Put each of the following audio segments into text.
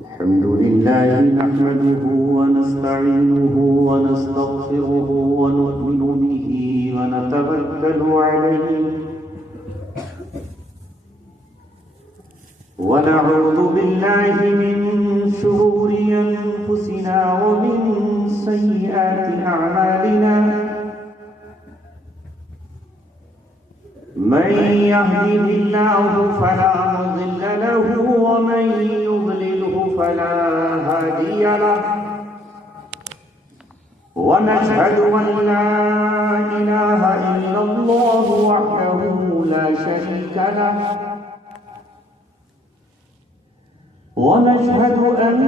الحمد لله نحمده ونستعينه ونستغفره ونؤمن به ونتوكل عليه ونعوذ بالله من شرور أنفسنا ومن سيئات أعمالنا من يهده الله فلا مضل له ومن يضلله فلا هادي له ونشهد أن لا إله إلا الله وحده لا شريك له ونشهد أن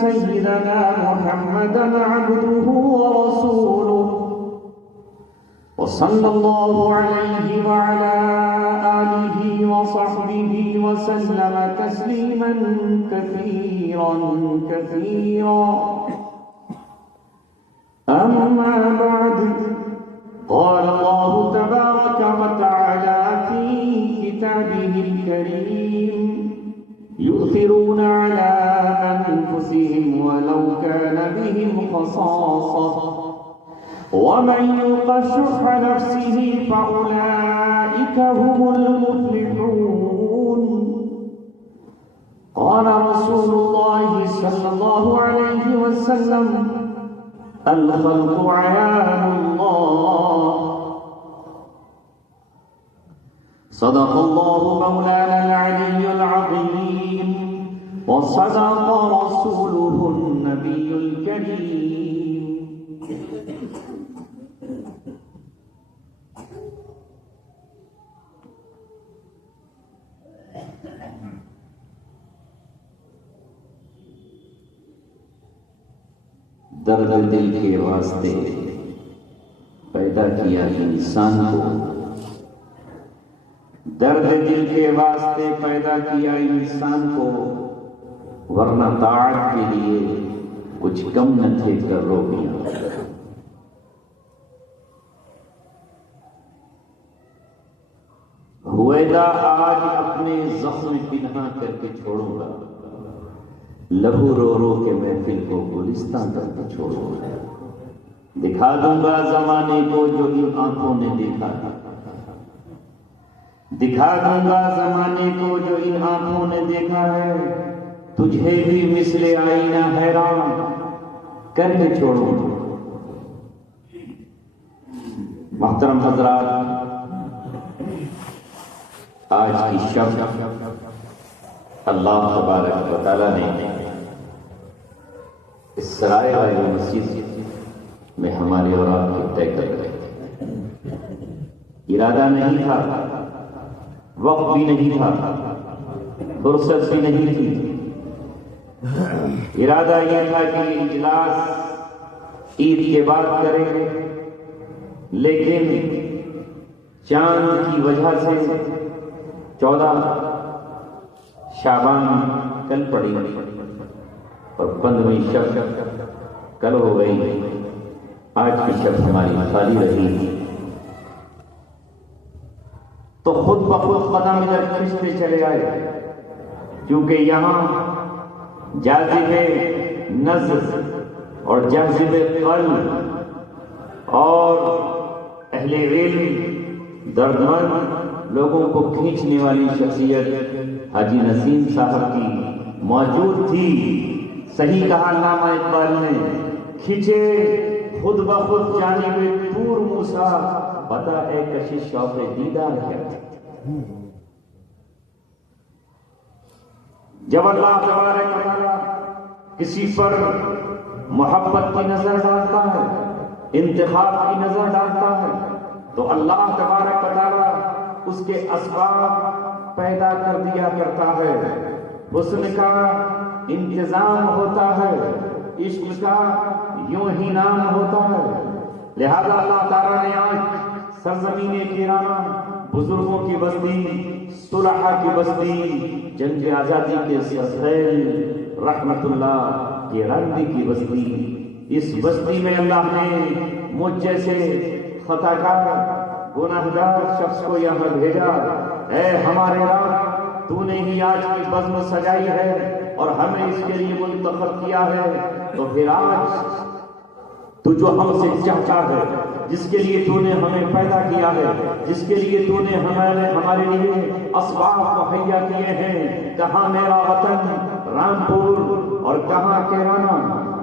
سيدنا محمدا عبده ورسوله وصلى الله عليه وعلى آله وصحبه وسلم تسليما كثيرا أما بعد قال الله تبارك وتعالى في كتابه الكريم يؤثرون على أنفسهم ولو كان بهم خصاصة ومن يوق شح نفسه فأولئك هم المفلحون قال رسول الله صلى الله عليه وسلم الخلق عيان الله صدق الله مولانا العلي العظيم وصدق رسوله النبي الكريم درد دل کے واسطے پیدا کیا انسان کو، درد دل کے واسطے پیدا کیا انسان کو، ورنہ طاعت کے لیے کچھ کم نہ تھے کر روکیاں۔ ہوئیدا آج اپنے زخم پنہا کر کے چھوڑوں گا، لہو رو رو کے محفل کو گلستان کر کے چھوڑوں گا، دکھا دوں گا زمانے کو جو ان آنکھوں نے دیکھا ہے، دکھا دوں گا زمانے کو جو ان آنکھوں نے دیکھا ہے، تجھے بھی مثل آئینہ حیران کر کے چھوڑوں گا۔ محترم حضرات، آج کی شب اللہ تبارک و تعالیٰ نے اس سرائے والی مسجد میں ہمارے اور آپ کے طے کر رہے تھے۔ ارادہ نہیں تھا، وقت بھی نہیں تھا، فرصت بھی نہیں تھی، ارادہ یہ تھا کہ یہ اجلاس عید کے بعد کریں، لیکن چاند کی وجہ سے 14 شعبان کل پڑی اور 15ویں شب کل ہو گئی، آج کی شب ہماری خالی رہی، تو خود بخود قدم ادھر کھنچتے چلے آئے، کیونکہ یہاں جاذب نظر اور جاذب قلب اور اہل علم دردمند لوگوں کو کھینچنے والی شخصیت حاجی نسیم صاحب کی موجود تھی۔ صحیح کہا علامہ اقبال نے، کھینچے خود بخود جانب طور موسیٰ، بتا اے کشش شوق دیدار کیا۔ جب اللہ تبارک و تعالیٰ کسی پر محبت کی نظر ڈالتا ہے، انتخاب کی نظر ڈالتا ہے، تو اللہ تبارک و تعالیٰ اس کے اسباب پیدا کر دیا کرتا ہے، حسن کا انتظام ہوتا ہے، عشق کا یوں ہی نام ہوتا ہے۔ لہذا اللہ تعالیٰ نے آج سرزمین کرامہ، بزرگوں کی بستی، صلحاء کی بستی، جنگ آزادی کے سرخیل رحمت اللہ کی رندی کی بستی، اس بستی میں اللہ نے مجھ جیسے خطا کار گناہگار شخص کو یہاں بھیجا۔ اے ہمارے رب، تو نے ہی آج کی بزم سجائی ہے اور ہمیں اس کے لیے منتخب کیا ہے، تو پھر آج تو جو ہم سے چاہتا ہے، جس کے لیے تو نے ہمیں پیدا کیا ہے، جس کے لیے تو نے ہمارے لیے اسباب مہیا کیے ہیں، کہاں میرا وطن رامپور اور کہاں کیرانہ،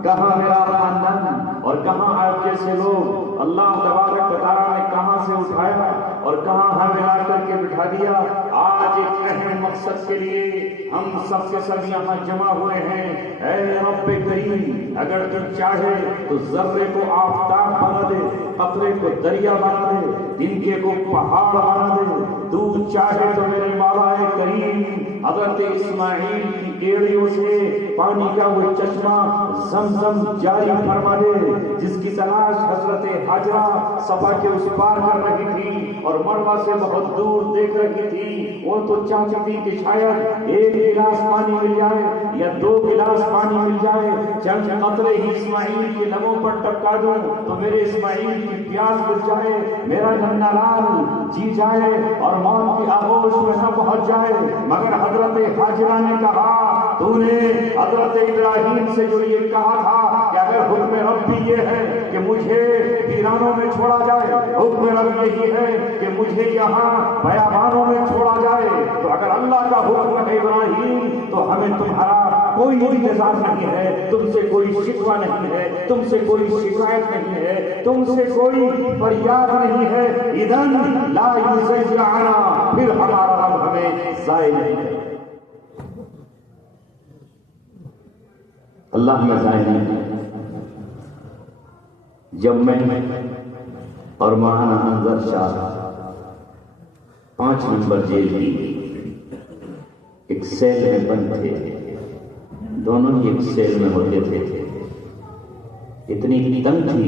کہاں میرا خاندان اور کہاں آپ جیسے لوگ، اللہ تبارک و تعالیٰ نے کہاں سے اٹھایا اور کہاں ہمیں لا کر کے بٹھا دیا۔ آج ایک اہم مقصد کے لیے ہم سب کے سب یہاں جمع ہوئے ہیں۔ اے رب کریم، اگر تو چاہے تو ذرے کو آفتاب بنا دے، قطرے کو دریا بنا دے، تنکے کو پہاڑ بنا دے۔ تو چاہے تو میرے مولا کریم حضرت اسماعیل کی ایڑیوں سے پانی کا وہ چشمہ زمزم جاری فرما دے، جس کی تلاش حضرت حاجرہ صفا کے اس پار کر رہی تھی اور مروہ سے بہت دور دیکھ رہی تھی۔ وہ تو چاہتی تھی کہ شاید ایک گلاس پانی مل جائے یا 2 گلاس پانی مل جائے، چند قطرے ہی اسماعیل کے لبوں پر ٹپکا دوں تو میرے اسماعیل کی پیاس بجھ جائے، میرا ننھا لال جی جائے اور موت کی آغوش میں نہ پہنچ جائے۔ مگر حضرت حاجرہ نے کہا، تو نے حضرت ابراہیم سے جو یہ کہا تھا کہ اگر حکم ربی یہ ہے کہ مجھے ویرانوں میں چھوڑا جائے، حکم رب یہی ہے کہ مجھے یہاں بیابانوں میں چھوڑا جائے، تو اگر اللہ کا حکم ہے ابراہیم تو ہمیں تمہارا کوئی انتظار نہیں ہے، تم سے کوئی شکوہ نہیں ہے، تم سے کوئی شکایت نہیں ہے، تم سے کوئی فریاد نہیں ہے۔ اذن لا یزیعنا، پھر ہمارا رب ہمیں ضائع نہیں ہے۔ اللہ نے ضائع نہیں ہے۔ جب میں اور مولانا انور شاہ 5 نمبر جیل کی ایک سیل میں بند تھے، دونوں ہی ایک سیل میں ہوتے تھے، اتنی تنگ تھی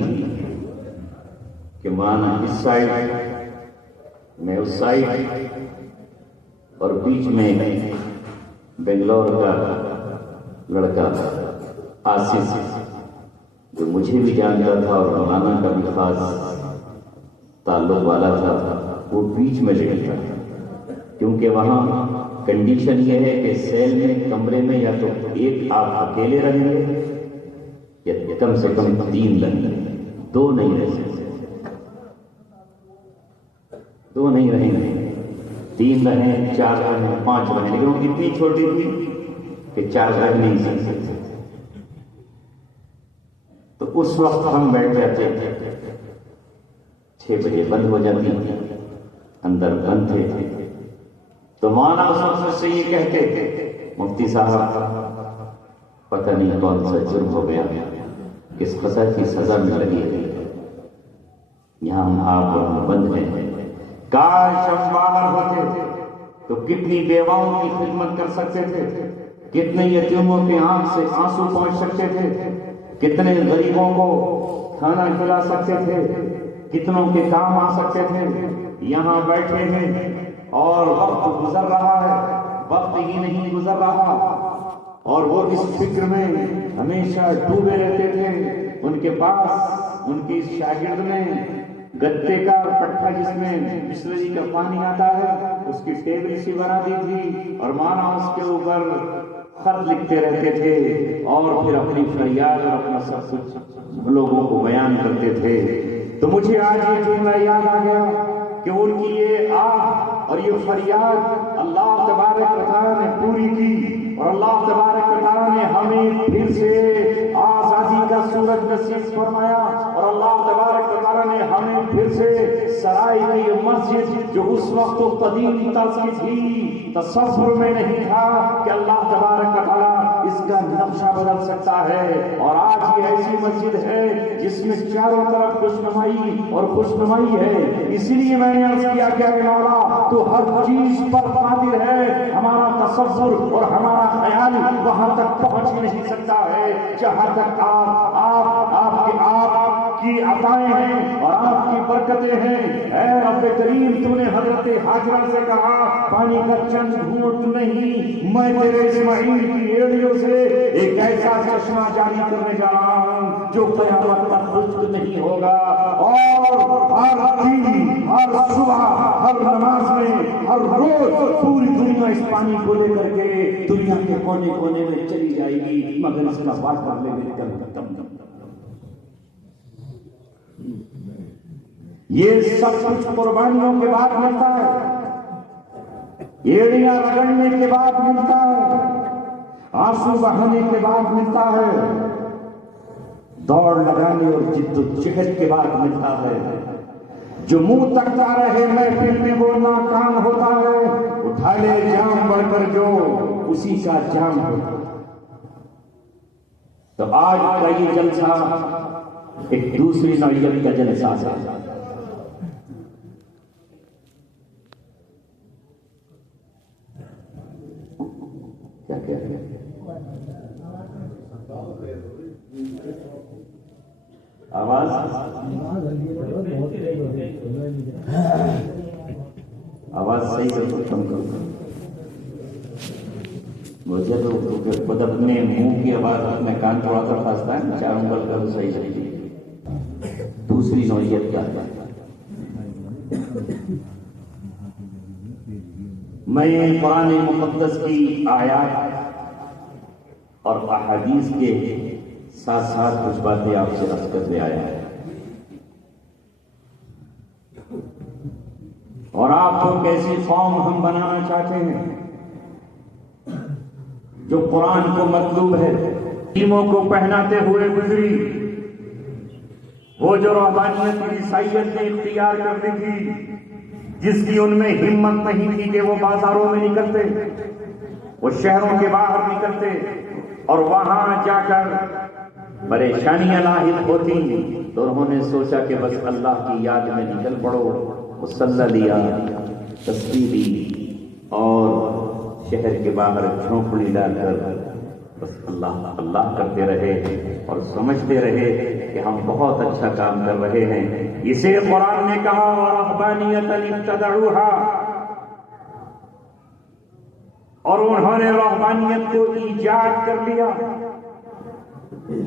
کہ مولانا اس سائڈ میں اس سائڈ اور بیچ میں بنگلور کا لڑکا آصف جو مجھے بھی جانتا تھا اور مولانا کا بھی خاص تعلق والا تھا، وہ بیچ میں بیٹھا تھا، کیونکہ وہاں کنڈیشن یہ ہے کہ سیل میں کمرے میں یا تو ایک آپ اکیلے رہیں گے یا کم سے کم 3 رہیں گے، 2 نہیں رہ سکتے، 2 نہیں رہیں گے، 3 رہیں، 4 رہیں، 5 رہیں، لیکن وہ اتنی چھوٹی تھی کہ 4 رہ نہیں سکتے۔ تو اس وقت ہم بیٹھ جاتے تھے، 6 بجے بند ہو جاتی، اندر بند تھے، تو مولانا اس وقت سے یہ کہتے تھے، مفتی صاحب پتہ نہیں کون سا جرم ہو گیا، کس قدر کی سزا مل رہی ہے، یہاں ہم آپ اور ہم بند ہیں، کاش ہم باہر ہوتے تو کتنی بیواؤں کی خدمت کر سکتے تھے، کتنے یتیموں کے آنکھ سے آنسو پہنچ سکتے تھے، کتنے غریبوں کو کھانا کھلا سکتے تھے، کتنوں کے کام آ سکتے تھے۔ یہاں بیٹھے ہیں اور وقت گزر رہا ہے، وقت ہی نہیں گزر رہا، اور وہ اس فکر میں ہمیشہ ڈوبے رہتے تھے۔ ان کے پاس ان کی شاگرد میں گتے کا پٹھا جس میں بسلری کا پانی آتا ہے، اس کی ٹیبل سی بنا دی تھی اور مانا اس کے اوپر خط لکھتے رہتے تھے اور پھر اپنی فریاد اور اپنا سب کچھ لوگوں کو بیان کرتے تھے۔ تو مجھے آج یہ جملہ یاد آ گیا کہ ان کی یہ آہ اور یہ فریاد اللہ تبارک و تعالیٰ نے پوری کی، اور اللہ تبارک و تعالیٰ نے ہمیں پھر سے آزادی کا سورج نصیب فرمایا، اور اللہ تبارک و تعالیٰ نے ہمیں پھر سے سرائے کی مسجد جو اس وقت قدیم طرز کی تھی، تصور میں نہیں تھا کہ اللہ تبارک و تعالیٰ اس کا نقشہ بدل سکتا ہے، اور آج یہ ایسی مسجد ہے جس میں چاروں طرف خوشنمائی اور خوشنمائی ہے۔ اسی لیے میں نے عرض کیا کہ مولا تو ہر چیز پر قادر ہے، ہمارا تصور اور ہمارا خیال وہاں تک پہنچ ہی نہیں سکتا ہے جہاں تک آپ کی عطائیں ہیں اور آپ کی برکتیں ہیں۔ اے رب کریم، تو نے حضرت حاجرہ سے کہا پانی کا چند گھونٹ نہیں، میں تیرے اسماعیل کی ایڑیوں سے ایک ایسا چشمہ جاری کرنے جا رہا ہوں جو قیامت تک خشک نہیں ہوگا، اور ہر دن، ہر صبح، ہر نماز میں، ہر روز پوری دنیا اس پانی کو لے کر کے دنیا کے کونے کونے میں چلی جائے گی، مگر اس کا واٹر لیول کم ختم۔ یہ سب کچھ قربانیوں کے بعد ملتا ہے، ایڑیاں رگڑنے کے بعد ملتا ہے، آنسو بہانے کے بعد ملتا ہے، دوڑ لگانے اور جد و جہد کے بعد ملتا ہے۔ جو منہ تکتا رہے محفل میں وہ ناکام ہوتا ہے، اٹھا لے جام بڑھ کر جو اسی کا جام ہوتا ہے۔ تو آج کا یہ جلسہ ایک دوسری نوعیت کا جلسہ ہے۔ آواز صحیح سے کم کرو، مجھے تو خود اپنے منہ کی آواز اپنے کان تھوڑا سا پھنستا ہے، چار انگل کرو صحیح صحیح۔ دوسری نوعیت کیا ہے؟ میں قرآن مقدس کی آیات اور احادیث کے ساتھ ساتھ کچھ باتیں آپ سے عرض کرتے آیا ہے، اور آپ کو کیسی قوم ہم بنانا چاہتے ہیں جو قرآن کو مطلوب ہے، علموں کو پہناتے ہوئے گزری، وہ جو رہبانیت عیسائیت نے اختیار کر لی تھی، جس کی ان میں ہمت نہیں تھی کہ وہ بازاروں میں نکلتے، وہ شہروں کے باہر نکلتے اور وہاں جا کر پریشانیاں لاحق ہوتی، تو انہوں نے سوچا کہ بس اللہ کی یاد میں نکل پڑو، مصلی لیا، تسبیح لی، اور شہر کے باہر جھونپڑی ڈال کر بس اللہ اللہ کرتے رہے اور سمجھتے رہے کہ ہم بہت اچھا کام کر رہے ہیں۔ اسے قرآن نے کہا وَرَهْبَانِيَّةً ابْتَدَعُوهَا، اور انہوں نے رہبانیت کو ایجاد کر لیا۔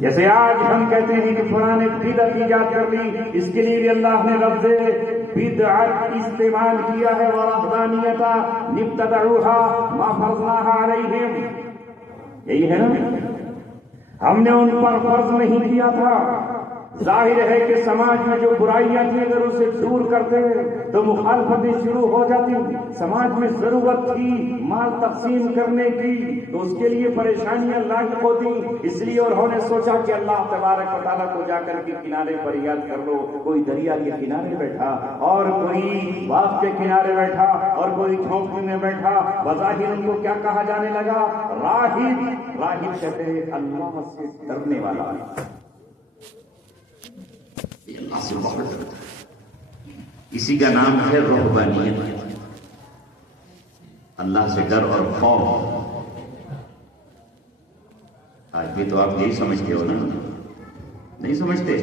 جیسے آج ہم کہتے ہیں کہ فلاں نے بدعت ایجاد کر لی، اس کے لیے بھی اللہ نے لفظ بدعت استعمال کیا ہے، وَرَهْبَانِيَّةً ابْتَدَعُوهَا مَا فَرَضْنَاهَا عَلَيْهِمْ، یہی ہے نا، ہم نے ان پر فرض نہیں کیا تھا۔ ظاہر ہے کہ سماج میں جو برائیاں تھیں اگر اسے دور کرتے تو مخالفتیں شروع ہو جاتی، سماج میں ضرورت تھی مال تقسیم کرنے کی تو اس کے لیے پریشانیاں لاحق ہوتی، اس لیے انہوں نے سوچا کہ اللہ تبارک و تعالیٰ کو جا کر کے کنارے پر یاد کر لو، کوئی دریا کے کنارے بیٹھا اور کوئی باغ کے کنارے بیٹھا اور کوئی جھونپڑی میں بیٹھا، بظاہر ان کو کیا کہا جانے لگا؟ راہب۔ راہب کہتے ہیں اللہ سے ڈرنے والا، اللہ سے بہت ڈرتا ہے، اسی کا نام ہے رہبانیت، اللہ سے ڈر اور خوف۔ آج بھی تو آپ یہی سمجھتے ہو نا؟ نہیں سمجھتے؟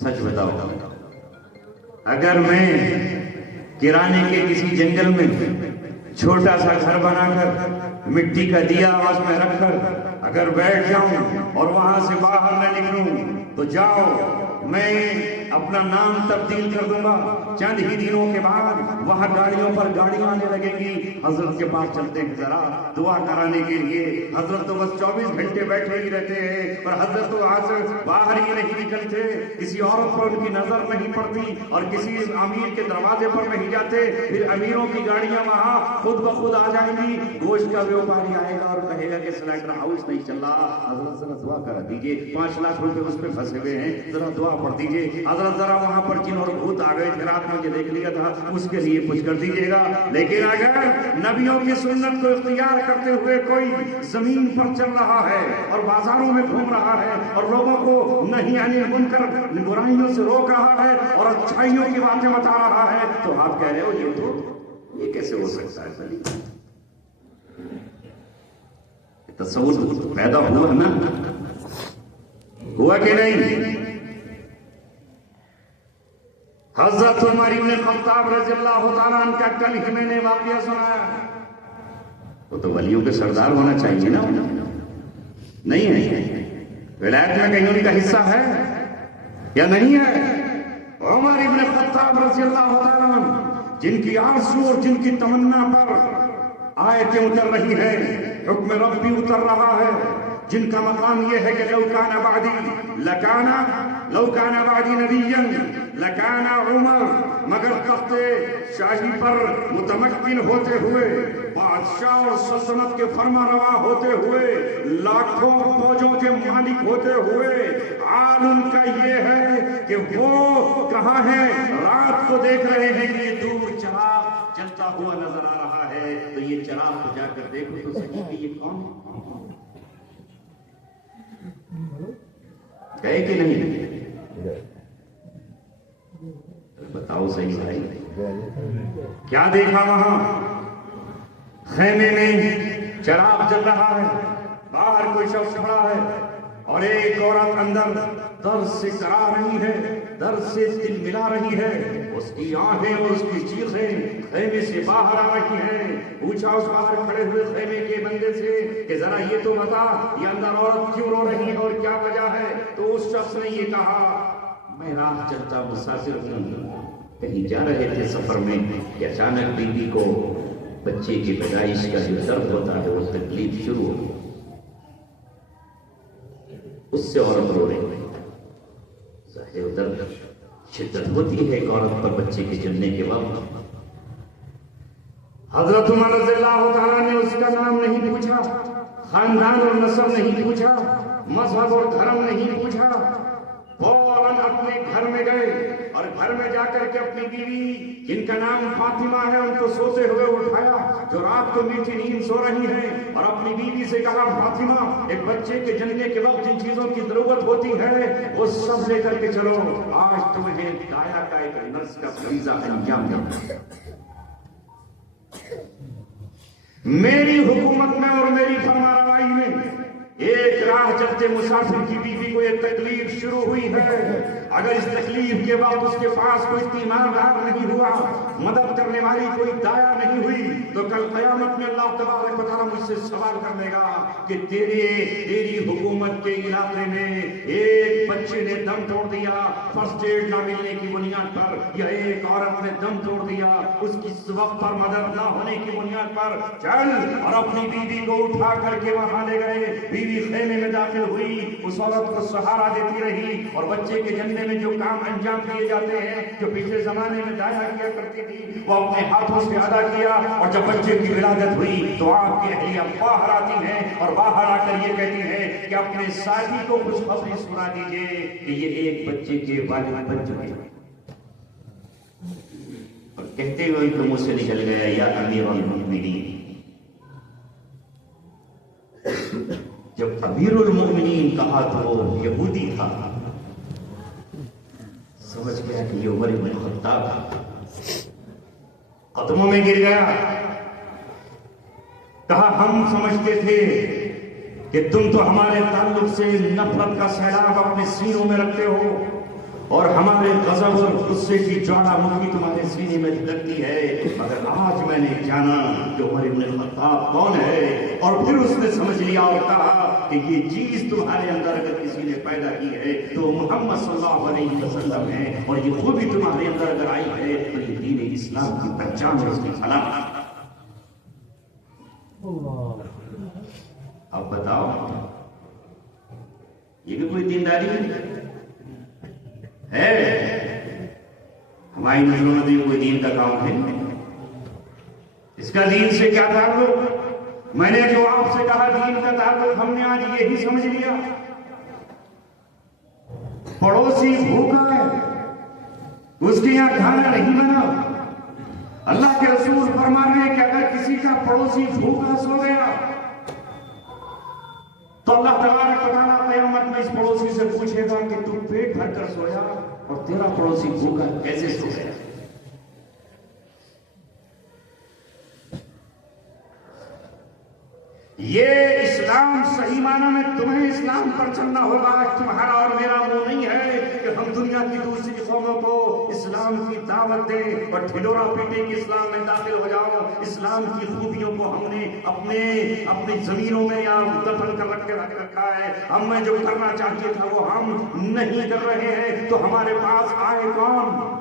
سچ بتاؤ، اگر میں کرانے کے کسی جنگل میں چھوٹا سا گھر بنا کر مٹی کا دیا آواز میں رکھ کر اگر بیٹھ جاؤں اور وہاں سے باہر نہ نکلوں تو جاؤ، میں اپنا نام تبدیل کر دوں گا، چند ہی دنوں کے بعد وہاں گاڑیوں پر گاڑیاں آنے لگے گی، حضرت کے پاس چلتے ہیں ذرا دعا کرانے کے لیے۔ حضرت تو بس 24 گھنٹے بیٹھے ہی رہتے ہیں، پر حضرت تو وہاں سے باہر ہی نہیں نکلتے، کسی عورت پر ان کی نظر نہیں پڑتی اور کسی امیر کے دروازے پر نہیں جاتے، پھر امیروں کی گاڑیاں وہاں خود بخود آ جائیں گی، گوشت کا بیوپاری آئے گا اور کہے گا کہ سلینڈر ہاؤس نہیں چل رہا، حضرت ذرا دعا کرا دیجیے، 5 لاکھ روپے اس پہ پھنسے ہوئے ہیں، ذرا دعا پڑھ دیجیے، حضرت ذرا وہاں پر جن اور بھوت آ گئے تھے رات میں جو دیکھ لیا تھا اس کے لیے کچھ کر دیجیے گا۔ لیکن اگر نبیوں کی سنت کو اختیار کرتے ہوئے کوئی زمین پر چل رہا ہے اور بازاروں میں گھوم رہا ہے اور لوگوں کو نہیں عن المنکر برائیوں سے روک رہا ہے اور اچھائیوں کی باتیں بتا رہا ہے، تو آپ کہہ رہے ہو یہ کیسے ہو سکتا ہے؟ تصور پیدا ہوا نا، ہوا کہ نہیں؟ حضرت عمر بن خطاب رضی اللہ تعالیٰ عنہ کا کل ہی میں نے واقعہ سنایا، وہ تو ولیوں کے سردار ہونا چاہیے نا، نہیں ہے، ولایت میں کہیں ان کا حصہ ہے یا نہیں ہے؟ عمر ابن خطاب رضی اللہ تعالیٰ عنہ جن کی آرزو اور جن کی تمنا پر آیتیں اتر رہی ہیں، حکم ربی اتر رہا ہے، جن کا مقام یہ ہے کہ لو کان بعدی نبیا لکان عمر، مگر تخت شاہی پر متمکن ہوتے ہوئے، بادشاہ اور سلطنت کے فرما روا ہوتے ہوئے، لاکھوں فوجوں کے مالک ہوتے ہوئے، حال ان کا یہ ہے کہ وہ کہاں ہیں؟ رات کو دیکھ رہے ہیں کہ یہ دور چراغ چلتا ہوا نظر آ رہا ہے، تو یہ چراغ کو جا کر دیکھو تو صحیح کہ یہ کون ہے کہ نہیں؟ بتاؤ صحیح بھائی، کیا دیکھا وہاں؟ خیمے میں چراغ جل رہا ہے، باہر کوئی شخص کھڑا ہے اور ایک عورت اندر درد سے کرا رہی ہے، درد سے دل ملا رہی ہے، اس کی آنکھیں اور اس کی چیخیں خیمے سے باہر آ رہی ہیں۔ پوچھا اس باہر کھڑے ہوئے خیمے کے بندے سے کہ ذرا یہ تو بتا یہ اندر عورت کیوں رو رہی ہے اور کیا وجہ ہے؟ تو اس شخص نے یہ کہا، میں راہ چلتا مسافر ہوں، کہیں جا رہے تھے سفر میں کہ اچانک بیوی کو بچے کی پیدائش کا جو درد ہوتا ہے وہ تکلیف شروع ہو، اس سے عورت رو رہی ہے۔ ظاہر درد شدت ہوتی ہے ایک عورت پر بچے کے جننے کے وقت۔ حضرت عمر رضی اللہ تعالیٰ نے اس کا نام نہیں پوچھا، خاندان اور نسب نہیں پوچھا، مذہب اور دھرم نہیں پوچھا، فوراً اپنے گھر میں گئے اور گھر میں جا کر کے اپنی بیوی جن کا نام فاطمہ ہے ان کو سوتے ہوئے اٹھایا جو رات کو میٹھی نیند سو رہی ہے، اور اپنی بیوی سے کہا، فاطمہ ایک بچے کے جننے کے وقت جن چیزوں کی ضرورت ہوتی ہے وہ سب لے کر کے چلو، آج تمہیں دایا کا ایک نرس کا فریضہ انجام دینا۔ میری حکومت میں اور میری فرمانروائی میں ایک راہ چلتے مسافر کی بیوی کو یہ تکلیف شروع ہوئی ہے، اگر اس تکلیف کے وقت اس کے پاس کوئی تیماردار نہیں ہوا، مدد کرنے والی کوئی دایا نہیں ہوئی، تو کل قیامت میں اللہ تبارک و تعالیٰ مجھ سے سوال کرنے گا کہ تیری حکومت کے علاقے میں ایک بچے نے دم توڑ دیا فرسٹ ایڈ نہ ملنے کی بنیاد پر، یا ایک عورت نے دم توڑ دیا اس کی وقت پر مدد نہ ہونے کی بنیاد پر، چل اور اپنی بیوی کو اٹھا کر کے وہاں لے گئے۔ بیوی خیمے میں داخل ہوئی، اس عورت کو سہارا دیتی رہی اور بچے کے جننے میں جو کام انجام دیے جاتے ہیں جو پچھلے زمانے میں دایا کیا کرتی تھی وہ اپنے ہاتھوں سے ادا کیا، اور جب بچے کی ولادت ہوئی تو آپ کی اہلیہ باہر آتی ہیں اور باہر آ کر یہ کہتی ہیں کہ اپنے ساتھی کو خوشخبری سنا دیجیے کہ یہ ایک بچے کے والد بن چکے ہیں، اور کہتے ہوئے ان کے منہ سے نکل گیا، یا امیر المؤمنین۔ جب امیر المؤمنین کہا تو وہ یہودی تھا، سمجھ گیا کہ یہ عمر بن خطاب، قدموں میں گر گیا، کہا ہم سمجھتے تھے کہ تم تو ہمارے تعلق سے نفرت کا سیلاب اپنے سینوں میں رکھتے ہو، اور ہمارے غضب اور غصے کی جوالا مکھی تمہارے سینے میں لگتی ہے، مگر آج میں نے جانا کہ عمر بن خطاب کون ہے، اور پھر اس نے سمجھ لیا اور کہا کہ یہ چیز تمہارے اندر اگر کسی نے پیدا کی ہے تو محمد صلی اللہ علیہ وسلم ہے، اور یہ خوبی تمہارے اندر اگر آئی ہے تو یہ دین اسلام کی پہچان ہے، اس کی فلاح۔ اب بتاؤ یہ بھی کوئی دینداری ہے؟ ہماری نظروں میں بھی کوئی دین کا کام ہے؟ اس کا دین سے کیا تعلق؟ میں نے جو آپ سے کہا دین کا تعلق ہم نے آج یہی سمجھ لیا، پڑوسی بھوکا ہے اس کے یہاں کھانا نہیں بنا۔ اللہ کے رسول فرما رہے ہیں کہ اگر کسی کا پڑوسی بھوکا سو گیا تو اللہ تبارک و تعالیٰ قیامت میں اس پڑوسی سے پوچھے گا کہ تم پیٹ بھر کر سویا اور تیرا پڑوسی بھوکا کیسے سو گیا؟ یہ اسلام صحیح معنی میں تمہیں اسلام پر چلنا ہوگا. تمہارا اور میرا منہ نہیں ہے کہ ہم دنیا کی دوسری قوموں کو اسلام کی دعوت دیں اور ڈھلورا پیٹیں کہ اسلام میں داخل ہو جاؤ. اسلام کی خوبیوں کو ہم نے اپنی زمینوں میں یا دفن کر رکھا ہے. ہم میں جو کرنا چاہیے تھا وہ ہم نہیں کر رہے ہیں. تو ہمارے پاس آئے کون؟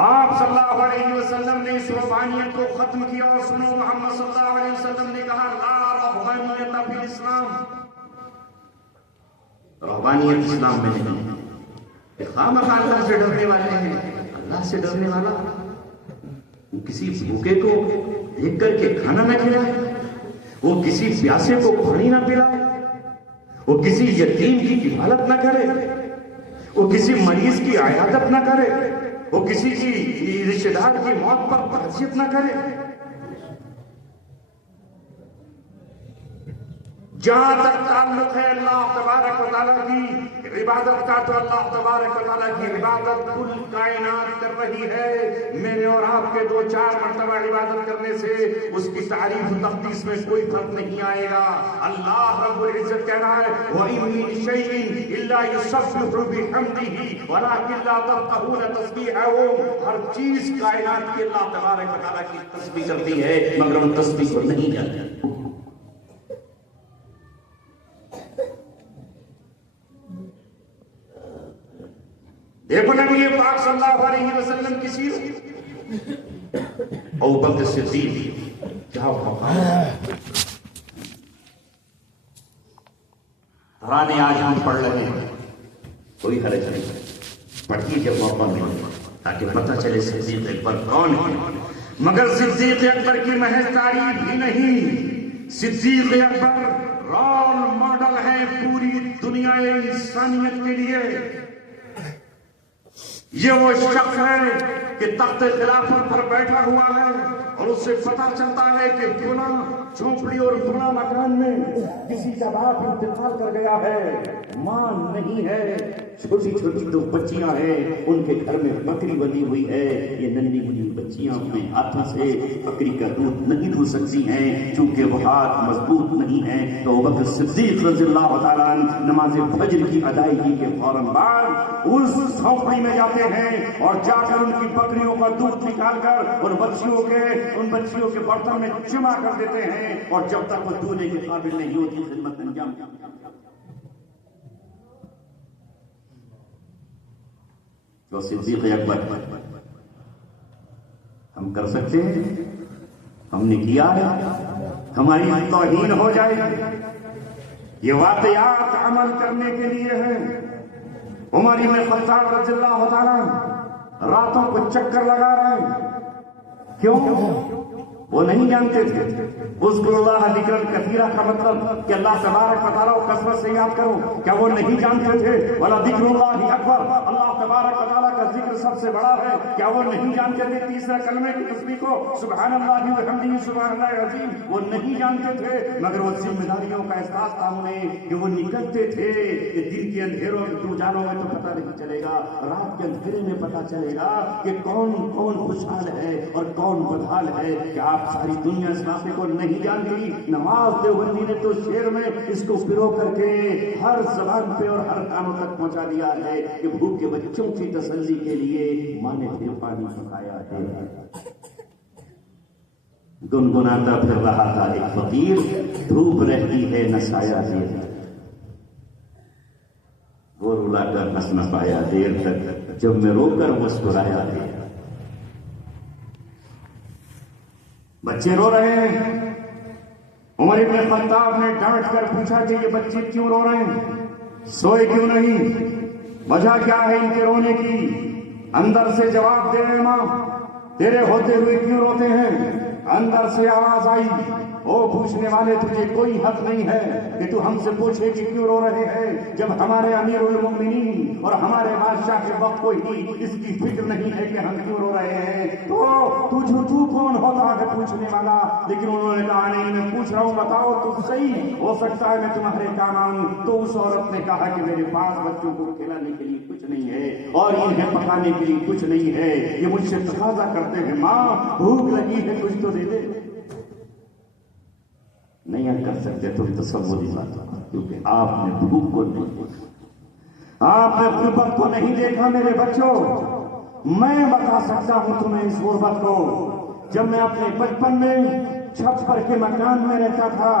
آپ صلی اللہ علیہ وسلم نے اس رحبانیت کو ختم کیا. اور سنو، محمد صلی اللہ علیہ وسلم نے کہا لا رحبانیت فی الاسلام. رحبانیت اسلام میں نہیں ہے. خامخواہ اللہ سے ڈرنے والے ہیں. اللہ سے ڈرنے والا وہ کسی بھوکے کو دیکھ کر کے کھانا نہ کھلائے، وہ کسی پیاسے کو پانی نہ پلائے، وہ کسی یتیم کی کفالت نہ کرے، وہ کسی مریض کی عیادت نہ کرے، وہ کسی کی رشتہ دار کی موت پر تعزیت نہ کرے. جہاں تک تعلق ہے اللہ تبارک و تعالیٰ کی عبادت کا، تو اللہ تبارک و تعالیٰ کی عبادت کل کائنات کر رہی ہے. میرے اور آپ کے 2-4 مرتبہ عبادت کرنے سے اس کی تعریف و تقدیس میں کوئی فرق نہیں آئے گا. اللہ رب العزت کہہ رہا ہے وَإِن مِّن شَيْءٍ إِلَّا يُسَبِّحُ بِحَمْدِهِ وَلَٰكِن لَّا تَفْقَهُونَ تَسْبِيحَهُم. ہر چیز کائنات کی اللہ تبارک و تعالیٰ کی تسبیح کرتی ہے مگر ہم تسبیح کو نہیں جانتے. دیکھو نبی پاک صلی اللہ علیہ وسلم کی سیرت. ابوبکر صدیق کیا وقار. ترانے آج ہم پڑھ رہے ہیں، کوئی حرج نہیں، پڑھیے جب موقع ملے تاکہ پتہ چلے صدیق اکبر کون ہے. مگر صدیق اکبر کی محض تعریف ہی نہیں، صدیق اکبر رول ماڈل ہے پوری دنیا انسانیت کے لیے. یہ وہ شخص ہے کہ تخت خلافت پر بیٹھا ہوا ہے اور اس سے پتہ چلتا ہے کہ فلاں جھونپڑی اور فلاں مکان میں کسی کا باپ انتقال کر گیا ہے، ماں نہیں ہے، چھوٹی چھوٹی 2 بچیاں ہیں، ان کے گھر میں بکری بندھی ہوئی ہے. یہ ننھی منھی بچیاں اپنے ہاتھوں سے بکری کا دودھ نہیں دھو سکتی ہیں چونکہ وہ ہاتھ مضبوط نہیں ہیں. تو ابوبکر صدیق رضی اللہ تعالیٰ نماز فجر کی ادائیگی کے فوراً بعد اس جھونپڑی میں جاتے ہیں اور جا کر ان کی بکریوں کا دودھ نکال کر ان بچیوں کے برتن میں جمع کر دیتے ہیں. اور جب تک وہ دودھنے کے قابل نہیں ہوتی خدمت انجام. تو صدیق اکبر ہم کر سکتے ہیں، ہم نے کیا ہے، ہماری توہین ہو جائے گی. یہ واقعات عمل کرنے کے لیے ہیں. عمر بن خطاب رضی اللہ تعالیٰ راتوں کو چکر لگا رہے ہیں. کیوں؟ وہ نہیں جانتے تھے اذکر اللہ ذکرا کثیرا کا مطلب کہ اللہ تبارک و تعالیٰ کو کثرت سے یاد کرو. کیا وہ نہیں جانتے تھے ولا ذکر اللہ اکبر، اللہ تبارک و تعالیٰ کا ذکر سب سے بڑا ہے؟ کیا وہ نہیں جانتے تھے تیسرا کلمے کی تسبیح کو سبحان اللہ وبحمدہ سبحان اللہ العظیم؟ وہ نہیں جانتے تھے مگر وہ ذمہ داریوں کا احساس تھا انہیں کہ وہ نکلتے تھے کہ دن کے اندھیروں میں تو جانو میں تو پتہ نہیں چلے گا، رات کے اندھیرے میں پتہ چلے گا کہ کون خوشحال ہے اور کون بدحال ہے. کہ آپ ساری دنیا اس واقعے کو نہیں جانتی. نواز دیوبندی نے تو شعر میں اس کو پرو کر کے ہر زبان پہ اور ہر کانوں تک پہنچا دیا ہے کہ بھوک کے بچوں کی تسلی کے لیے ماں نے پھر پانی پکایا ہے. گنگناتا پھر رہا تھا ایک فقیر، دھوپ رہتی ہے نہ سایہ دیر، وہ رلا کر ہنس نہ پایا دیر تک، جب میں رو کر مسکرایا دیر. بچے رو رہے ہیں. عمر بن خطاب نے ڈانٹ کر پوچھا کہ یہ بچے کیوں رو رہے ہیں، سوئے کیوں نہیں، وجہ کیا ہے ان کے رونے کی؟ اندر سے جواب دے رہے ماں تیرے ہوتے ہوئے کیوں روتے ہیں؟ اندر سے آواز آئی او پوچھنے والے تجھے کوئی حق نہیں ہے کہ تو ہم سے پوچھے کہ کیوں رو رہے ہیں جب ہمارے امیر المؤمنین اور ہمارے بادشاہ کے وقت کو ہی اس کی فکر نہیں ہے کہ ہم کیوں رو رہے ہیں. تو کون ہوتا ہے پوچھنے والا؟ لیکن انہوں نے کہا نہیں میں پوچھ رہا ہوں، بتاؤ تو صحیح، ہو سکتا ہے میں تمہارے کام آؤں. تو اس عورت نے کہا کہ میرے پاس بچوں کو کھلانے کے لیے کچھ نہیں ہے اور انہیں پکانے کے لیے کچھ نہیں ہے، یہ مجھ سے تقاضا کرتے ہیں ماں بھوک لگی ہے کچھ تو دے دے۔ نہیں کر سکتے تم تصور ہی بات، کیونکہ آپ نے بھوک کو نہیں دیکھا، آپ نے غربت کو نہیں دیکھا۔ میرے بچوں، میں بتا سکتا ہوں تمہیں اس غربت کو۔ جب میں اپنے بچپن میں چھپر کے مکان میں رہتا تھا،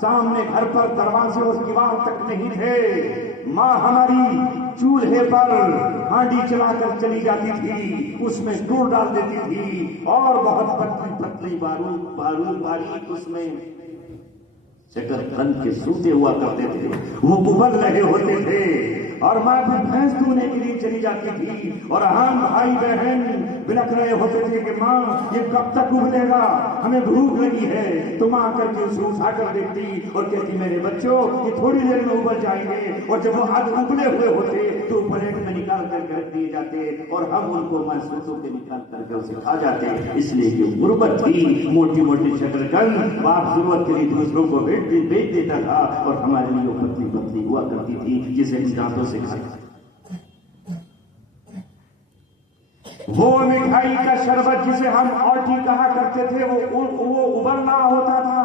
سامنے گھر پر دروازے اور دیوار تک نہیں تھے، ماں ہماری چولہے پر ہانڈی چلا کر چلی جاتی تھی، اس میں گڑ ڈال دیتی تھی اور بہت پتلی پتلی بارود باریک اس میں شکر قند کے سوتے ہوا کرتے تھے، وہ ابل رہے ہوتے تھے، اور ماں پھر بھینس دھونے کے لیے چلی جاتی تھی، اور ہم بھائی بہن بلک رہے ہوتے تھے کہ ماں یہ کب تک ابلے گا، ہمیں بھوک لگی ہے۔ تو ماں کر کے اسے اٹھا کر دیکھتی اور کہتی میرے بچوں یہ تھوڑی دیر میں ابل جائیں گے، اور جب وہ آدھ ابلے ہوئے ہوتے تو پلیٹ میں نکال کر رکھ دیے جاتے، اور ہم ان کو محسوسوں کے نکال کر کے اسے کھا جاتے۔ اس لیے کہ غربت تھی، موٹی موٹی شکرقند باپ ضرورت کے لیے دوسروں کو بیچ دیتا تھا، اور ہمارے لیے وہ پتلی پتلی ہوا کرتی تھی جسے ہم دانتوں سے کھاتے۔ وہ مٹھائی کا شربت جسے ہم اوٹی کہا کرتے تھے، وہ ابلنا ہوتا تھا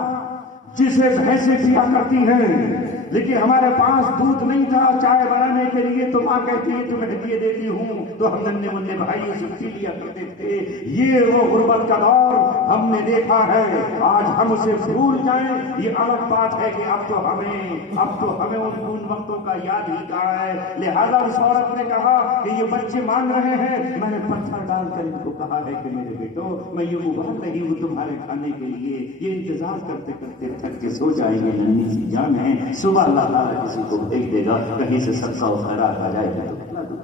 جسے بھینسیں پیا کرتی ہیں، لیکن ہمارے پاس دودھ نہیں تھا چائے بنانے کے لیے، تو ماں کہتی ہے تمہیں ہدیے دیتی ہوں، تو ہم ننھے منھے بھائی اسے پی لیا کرتے تھے۔ یہ وہ غربت کا دور ہم نے دیکھا ہے، آج ہم اسے بھول جائیں یہ الگ بات ہے کہ اب تو ہمیں ان وقتوں کا یاد ہی کہا ہے۔ لہذا اس عورت نے کہا کہ یہ بچے مانگ رہے ہیں، میں نے پتھر ڈال کر ان کو کہا ہے کہ میرے بیٹو میں یہ ابال رہی ہوں تمہارے کھانے کے لیے، یہ انتظار کرتے کرتے تھک کے سو جائیں گے، ننھی سی جان ہے، صبح اللہ تعالیٰ کسی کو بھیج دے گا، کہیں سے صدقہ و خیرات آ جائے گا تو کھلا دو۔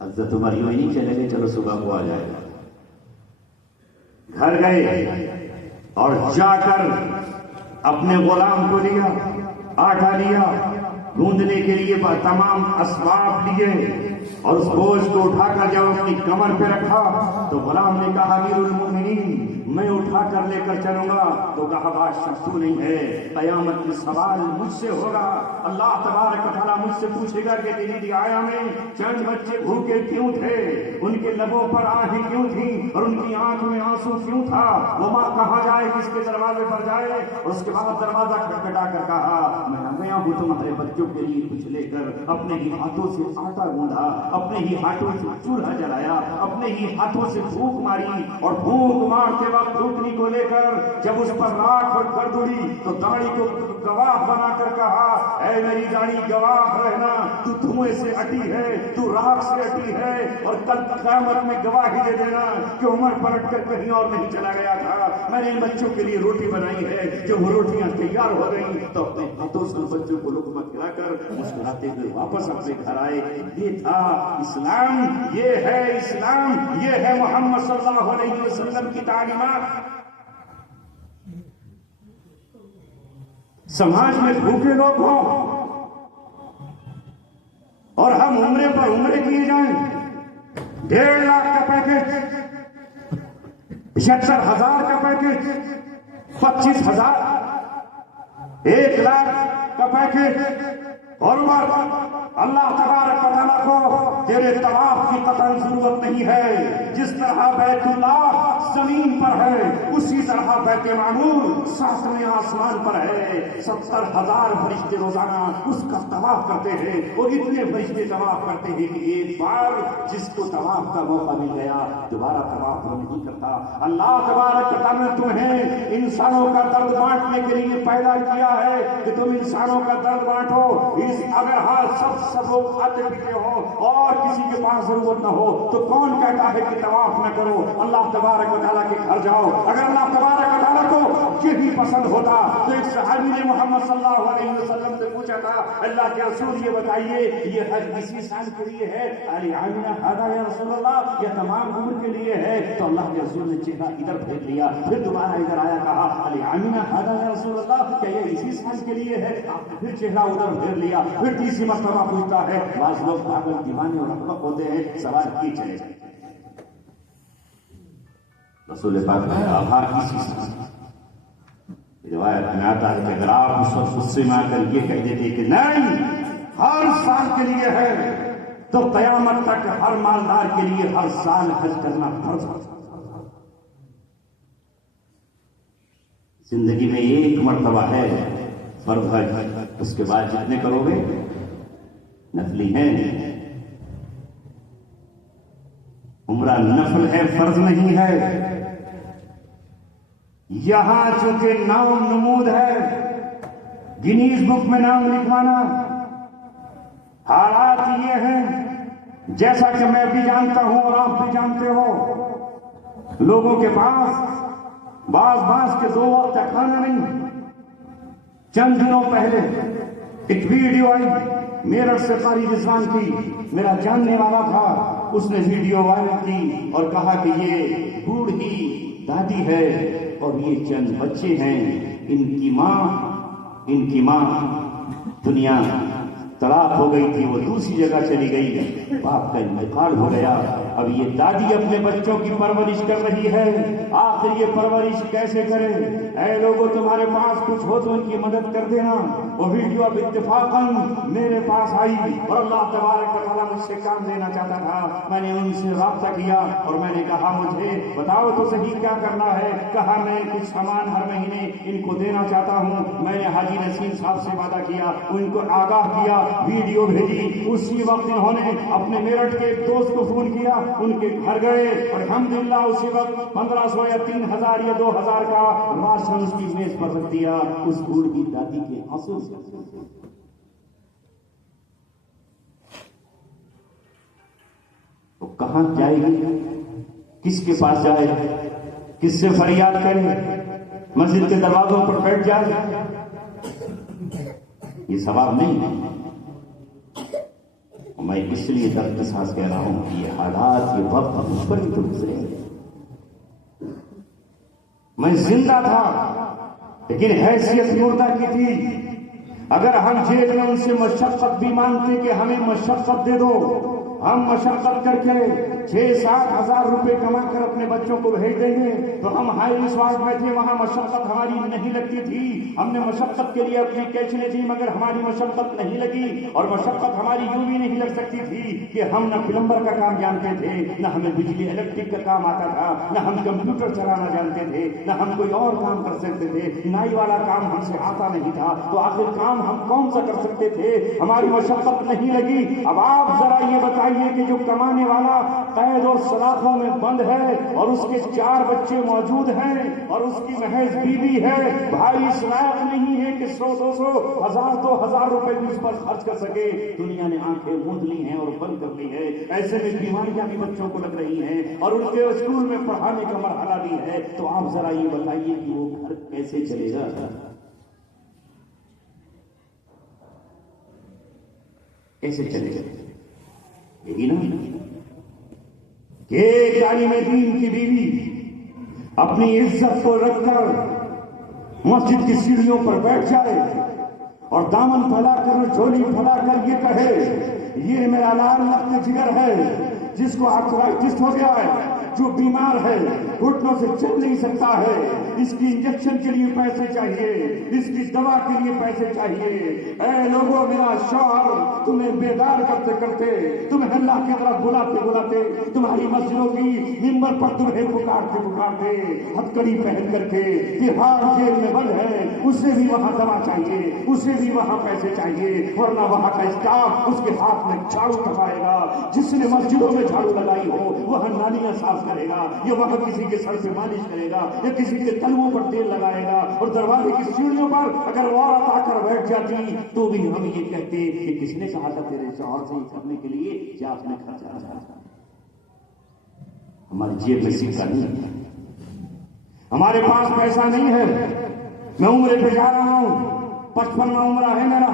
حضرت عمر یوں ہی نہیں چلے گئے چلو صبح کو آ جائے گا، گھر گئے اور جا کر اپنے غلام کو لیا، آٹا لیا، گوندنے کے لیے تمام اسباب لیے، اور اس بوجھ کو اٹھا کر جب اپنی کمر پہ رکھا تو غلام نے کہا امیر المومنین میں اٹھا کر لے کر چلوں گا، تو کہا بادشاہ تو نہیں ہے، قیامت میں سوال مجھ سے ہوگا، اللہ تبارک و تعالیٰ مجھ سے پوچھے گا کہ تیری رعایا میں چند بچے بھوکے کیوں تھے، ان کے لبوں پر آہیں کیوں تھی اور ان کی آنکھ میں آنسو کیوں تھا، وہ ماں کہاں جائے کس کے دروازے پر جائے، اور اس کے بعد دروازہ کھٹکھٹا کر کہا میں آ گیا ہوں تمہارے بچوں کے لیے کچھ لے کر، اپنے ہی ہاتھوں سے آٹا گوندھا، اپنے ہی ہاتھوں سے چولہا جلایا، اپنے ہی ہاتھوں سے پھونک ماری، اور پھونک مارتے وقت پھونکنی کو لے کر جب اس پر راکھ اور گرد اڑی تو داڑھی کو گواہ بنا کر کہا اے میری داڑھی گواہ رہنا، تو دھوئیں سے ہٹی ہے، تو راکھ سے ہٹی ہے، اور کل قیامت میں گواہی دے دینا کہ عمر پلٹ کر کہیں اور نہیں چلا گیا تھا، میں نے ان بچوں کے لیے روٹی بنائی ہے، جب وہ روٹیاں تیار ہو گئی تو اپنے ہاتھوں سے بچوں کو لقمہ کھلا کر مسکراتے ہوئے واپس اپنے گھر آئے۔ یہ تھا اسلام، یہ ہے اسلام، یہ ہے محمد صلی اللہ علیہ وسلم کی تعلیمات۔ سماج میں بھوکے لوگ ہوں اور ہم عمرے پر عمرے کیے جائیں، 1.5 لاکھ کا پیکج، 75,000 کا پیکج، 25,000، 1 لاکھ کا پیکج، اور اللہ تبارک و تعالیٰ کو تیرے طواف کی قطعاً ضرورت نہیں ہے، جس طرح بیت اللہ زمین پر ہے اسی طرح بیت معمور 7ویں آسمان پر ہے، 70,000 فرشتے روزانہ اس کا طواف کرتے ہیں، اور اتنے فرشتے طواف کرتے ہیں کہ ایک بار جس کو طواف کا موقع مل گیا دوبارہ طواف وہ نہیں کرتا۔ اللہ تبارک و تعالیٰ نے تمہیں انسانوں کا درد بانٹنے کے لیے پیدا کیا ہے کہ تم انسانوں کا درد بانٹو، اگر ہاں سب لوگ کھاتے پیتے ہو اور کسی کے پاس ضرورت نہ ہو تو کون کہتا ہے کہ طواف نہ کرو، اللہ تبارک و تعالیٰ کے گھر جاؤ۔ اگر اللہ تبارک و تعالیٰ کو یہی پسند ہوتا تو ایک صحابی نے محمد صلی اللہ علیہ وسلم سے پوچھا تھا اللہ کے رسول یہ بتائیے یہ حج اسی سال کے لیے ہے علی عامنہ ہذا یا رسول اللہ یا تمام عمر کے لیے ہے؟ تو اللہ کے رسول نے چہرہ ادھر پھیر لیا، پھر دوبارہ ادھر آیا کہا علی عامنہ ہذا یا رسول اللہ کیا یہ اسی سال کے لیے ہے؟ آپ نے پھر چہرہ ادھر پھیر لیا، پھر تیسری مرتبہ پوچھتا ہے، بعض لوگ پاگل دیوانے اور احمق ہوتے ہیں سوال کی چلے جائیں۔ رسول پاک نے کہا کسی سے روایت میں آتا ہے کہ اگر آپ اس وقت غصے میں آ کر یہ کہہ دیتے کہ نہیں سال کے لیے ہے تو قیامت تک ہر مالدار کے لیے ہر سال حج کرنا فرض ہے۔ زندگی میں ایک مرتبہ ہے فرض حج، اس کے بعد جتنے کرو گے نفلی ہیں۔ عمرہ نفل ہے، فرض نہیں ہے۔ یہاں چونکہ نام نمود ہے، گنیز بک میں نام لکھوانا، حالات یہ ہیں جیسا کہ میں بھی جانتا ہوں اور آپ بھی جانتے ہو، لوگوں کے پاس بعض کے 2 وقت کا کھانا نہیں۔ چند دنوں پہلے ایک ویڈیو آئی میرٹھ سے قاری رضوان کی، میرا جاننے والا تھا، اس نے ویڈیو وائرل کی اور کہا کہ یہ بوڑھی دادی ہے اور یہ چند بچے ہیں، ان کی ماں دنیا طلاق ہو گئی تھی، وہ دوسری جگہ چلی گئی، باپ کا انتقال ہو گیا، اب یہ دادی اپنے بچوں کی پرورش کر رہی ہے، آخر یہ پرورش کیسے کرے؟ اے لوگوں، تمہارے پاس کچھ ہو تو ان کی مدد کر دینا۔ وہ ویڈیو اب اتفاقاً میرے پاس آئی اور اللہ تبارک و تعالیٰ مجھ سے کام لینا چاہتا تھا، میں نے ان سے رابطہ کیا اور میں نے کہا مجھے بتاؤ تو صحیح کیا کرنا ہے؟ کہا میں کچھ سامان ہر مہینے ان کو دینا چاہتا ہوں۔ میں نے حاجی نسیم صاحب سے وعدہ کیا، ان کو آگاہ کیا، ویڈیو بھیجی، اسی وقت انہوں نے اپنے میرٹھ کے ایک دوست کو فون کیا، ان کے گھر گئے اور الحمدللہ اسی وقت 1500 یا 3000 یا 2000 کا راشن اس کی میز پر رکھ دیا، اس بوڑھی دادی کے آنسو سے۔ وہ کہاں جائے گی؟ کس کے پاس جائے؟ کس سے فریاد کرے؟ مسجد کے دروازوں پر بیٹھ جائے؟ یہ ثواب نہیں ہے۔ میں اس لیے درد کے ساتھ کہہ رہا ہوں کہ یہ حالات، یہ وقت مجھ پر بھی تو گزرے۔ میں زندہ تھا لیکن حیثیت مردہ کی تھی۔ اگر ہم جیل میں ان سے مشقت بھی مانگتے کہ ہمیں مشقت دے دو، ہم مشقت کر کے 6-7 ہزار روپے کما کر اپنے بچوں کو بھیج دیں گے، تو ہم ہائی ریسارٹ میں تھے، وہاں مشقت ہماری نہیں لگتی تھی، ہم نے مشقت کے لیے اپنی کیچنے تھی، مگر ہماری مشقت نہیں لگی، اور مشقت ہماری یوں بھی نہیں لگ سکتی تھی کہ ہم نہ پلمبر کا کام جانتے تھے، نہ ہمیں بجلی الیکٹرک کا کام آتا تھا، نہ ہم کمپیوٹر چلانا جانتے تھے، نہ ہم کوئی اور کام کر سکتے تھے، نائی والا کام ہم سے آتا نہیں تھا، تو آخر کام ہم کون سا کر سکتے تھے؟ ہماری مشقت نہیں لگی۔ اب آپ ذرا یہ بتائیے کہ جو کمانے والا قید اور سلاخوں میں بند ہے اور اس کے 4 بچے موجود ہیں اور اس کی محض بیوی ہے، بھائی اس لائق نہیں ہے کہ 100-200 1000 2000 روپے بھی اس پر خرچ کر سکے؟ دنیا نے آنکھیں موند لی ہیں اور بند کر لی ہے، ایسے میں بیماریاں بھی بچوں کو لگ رہی ہیں اور ان کے اسکول میں پڑھانے کا مرحلہ بھی ہے، تو آپ ذرا یہ بتائیے کہ وہ گھر کیسے چلے گا؟ کیسے چلے گا؟ یہی نا کہ ایک عالم دین کی بیوی اپنی عزت کو رکھ کر مسجد کی سیڑھیوں پر بیٹھ جائے اور دامن پھیلا کر، جھولی پھیلا کر یہ کہے یہ میرا لال لخت جگر ہے، جس کو آرتھرائٹس ہو گیا ہے، جو بیمار ہے، گھٹنوں سے چل نہیں سکتا ہے، اس کی انجیکشن کے لیے پیسے چاہیے، اس کی دوا کے لیے پیسے چاہیے۔ اے لوگوں، میرا شوہر تمہیں بیدار کرتے کرتے، تمہیں اللہ کی طرف بلاتے بلاتے، تمہاری مسجدوں کی ممبر پر تمہیں پکارتے ہتھکڑی پہن کر کے تہاڑ جیل میں بند ہے، اسے بھی وہاں دوا چاہیے، اسے بھی وہاں پیسے چاہیے، ورنہ وہاں کا اسٹاف اس کے ہاتھ میں جھاڑو لگائے گا۔ جس نے مسجدوں میں جھاڑو لگائی ہو وہاں نالیاں صاف کرے گا، یا وہاں کسی کے سر پہ مالش کرے گا، یا کسی کے تلووں پر تیل لگائے گا، اور دروازے کی سیڑھیوں پر اگر وہ عورت آ کر بیٹھ جاتی تو بھی ہم یہ کہتے کہ کس نے کہا تھا تیرے شوہر سے کرنے کے لیے، یا آپ نے خرچہ کیا؟ ہماری جیب میں سکہ نہیں ہے، ہمارے پاس پیسہ نہیں ہے۔ میں عمرے پہ جا رہا ہوں، 55واں عمرہ ہے میرا،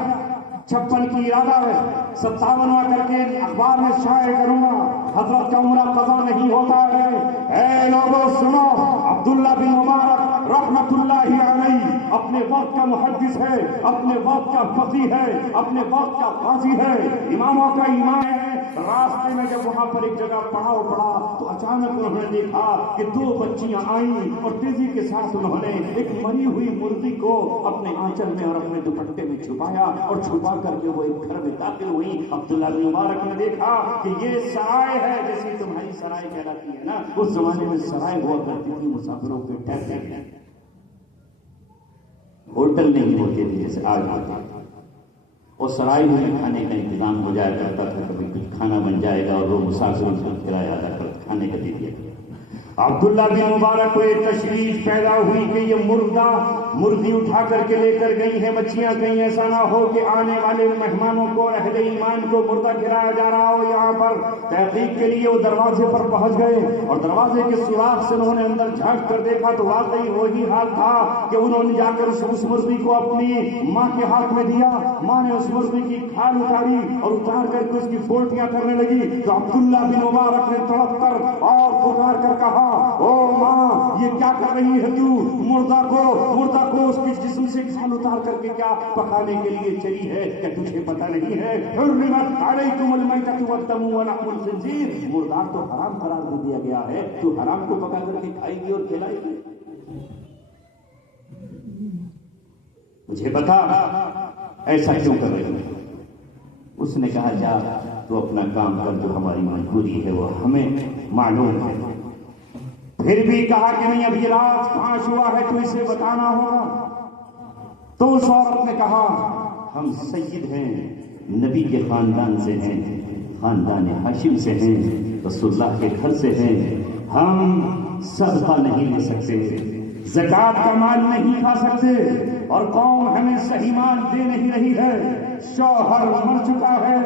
56 کی ارادہ ہے، 57واں کر کے اخبار میں شائع کروں گا۔ حضرت کا عمرہ قضا نہیں ہوتا ہے۔ اے لوگوں سنو، عبداللہ بن مبارک رحمت اللہ علیہ اپنے وقت کا محدث ہے، اپنے وقت کا فقیہ ہے، اپنے وقت کا قاضی ہے، اماموں کا امام ہے۔ راستے میں جب وہاں پر ایک جگہ پڑاؤ پڑا تو اچانک انہوں نے دیکھا کہ دو بچیاں آئیں اور تیزی کے ساتھ انہوں نے ایک مری ہوئی مرغی کو اپنے آنچل میں اور اپنے دوپٹے میں چھپایا اور چھپا کر کے وہ ایک گھر میں داخل ہوئی۔ عبداللہ بن مبارک نے دیکھا کہ یہ سرائے ہے، جیسی تمہاری سرائے کہلاتی ہے نا، اس زمانے میں سرائے ہوا کرتی تھی مسافروں کے ٹھہرنے، ہوٹل نہیں ہوتے تھے جیسے آج ہوتے، اور سرائے میں کھانے کا انتظام ہو جایا کرتا تھا، کبھی کچھ کھانا بن جائے گا اور وہ مسافروں کو کھلایا جاتا تھا، کھانے کا دے دیا۔ عبداللہ بن مبارک کو یہ تشویش پیدا ہوئی کہ یہ مرغی اٹھا کر کے لے کر گئی ہیں بچیاں، کہیں ایسا نہ ہو کہ آنے والے مہمانوں کو، اہل ایمان کو مردہ گرایا جا رہا ہو یہاں پر۔ تحقیق کے لیے وہ دروازے پر پہنچ گئے اور دروازے کے سوراخ سے انہوں نے اندر جھانک کر دیکھا تو واقعی وہی حال تھا کہ انہوں نے جا کر اس مرغی کو اپنی ماں کے ہاتھ میں دیا۔ ماں نے اس مرغی کی کھال اتاری اور اتار کر کے اس کی پولٹیاں کرنے لگی تو عبداللہ بن مبارک نے تڑپ کر اور پکار کر کہا، او ماں یہ کیا کر رہی ہے تو؟ مردہ کو اس کے جسم سے کھال اتار کر کے کیا پکانے کے لیے چلی ہے؟ کیا تجھے پتہ نہیں ہے حرمت علیکم المیتۃ والدم ولحم الخنزیر، مردار تو حرام قرار دے دیا گیا ہے، تو حرام کو پکا کر کے کھائے گی اور کھلائے گی؟ مجھے بتا ایسا کیوں کر رہی ہے؟ اس نے کہا جا تو اپنا کام کر، جو ہماری مجبوری ہے وہ ہمیں معلوم ہے۔ پھر بھی کہا کہ نہیں ابھی رات پانچ ہوا ہے تو اسے بتانا ہوگا۔ تو اس عورت نے کہا ہم سید ہیں، نبی کے خاندان سے ہیں، خاندان ہاشم سے ہیں، رسول اللہ کے گھر سے ہیں، ہم صدقہ نہیں لے سکتے، زکوٰۃ کا مال نہیں کھا سکتے، اور قوم ہمیں صحیح مال دے نہیں رہی ہے، شوہر مر چکا ہے،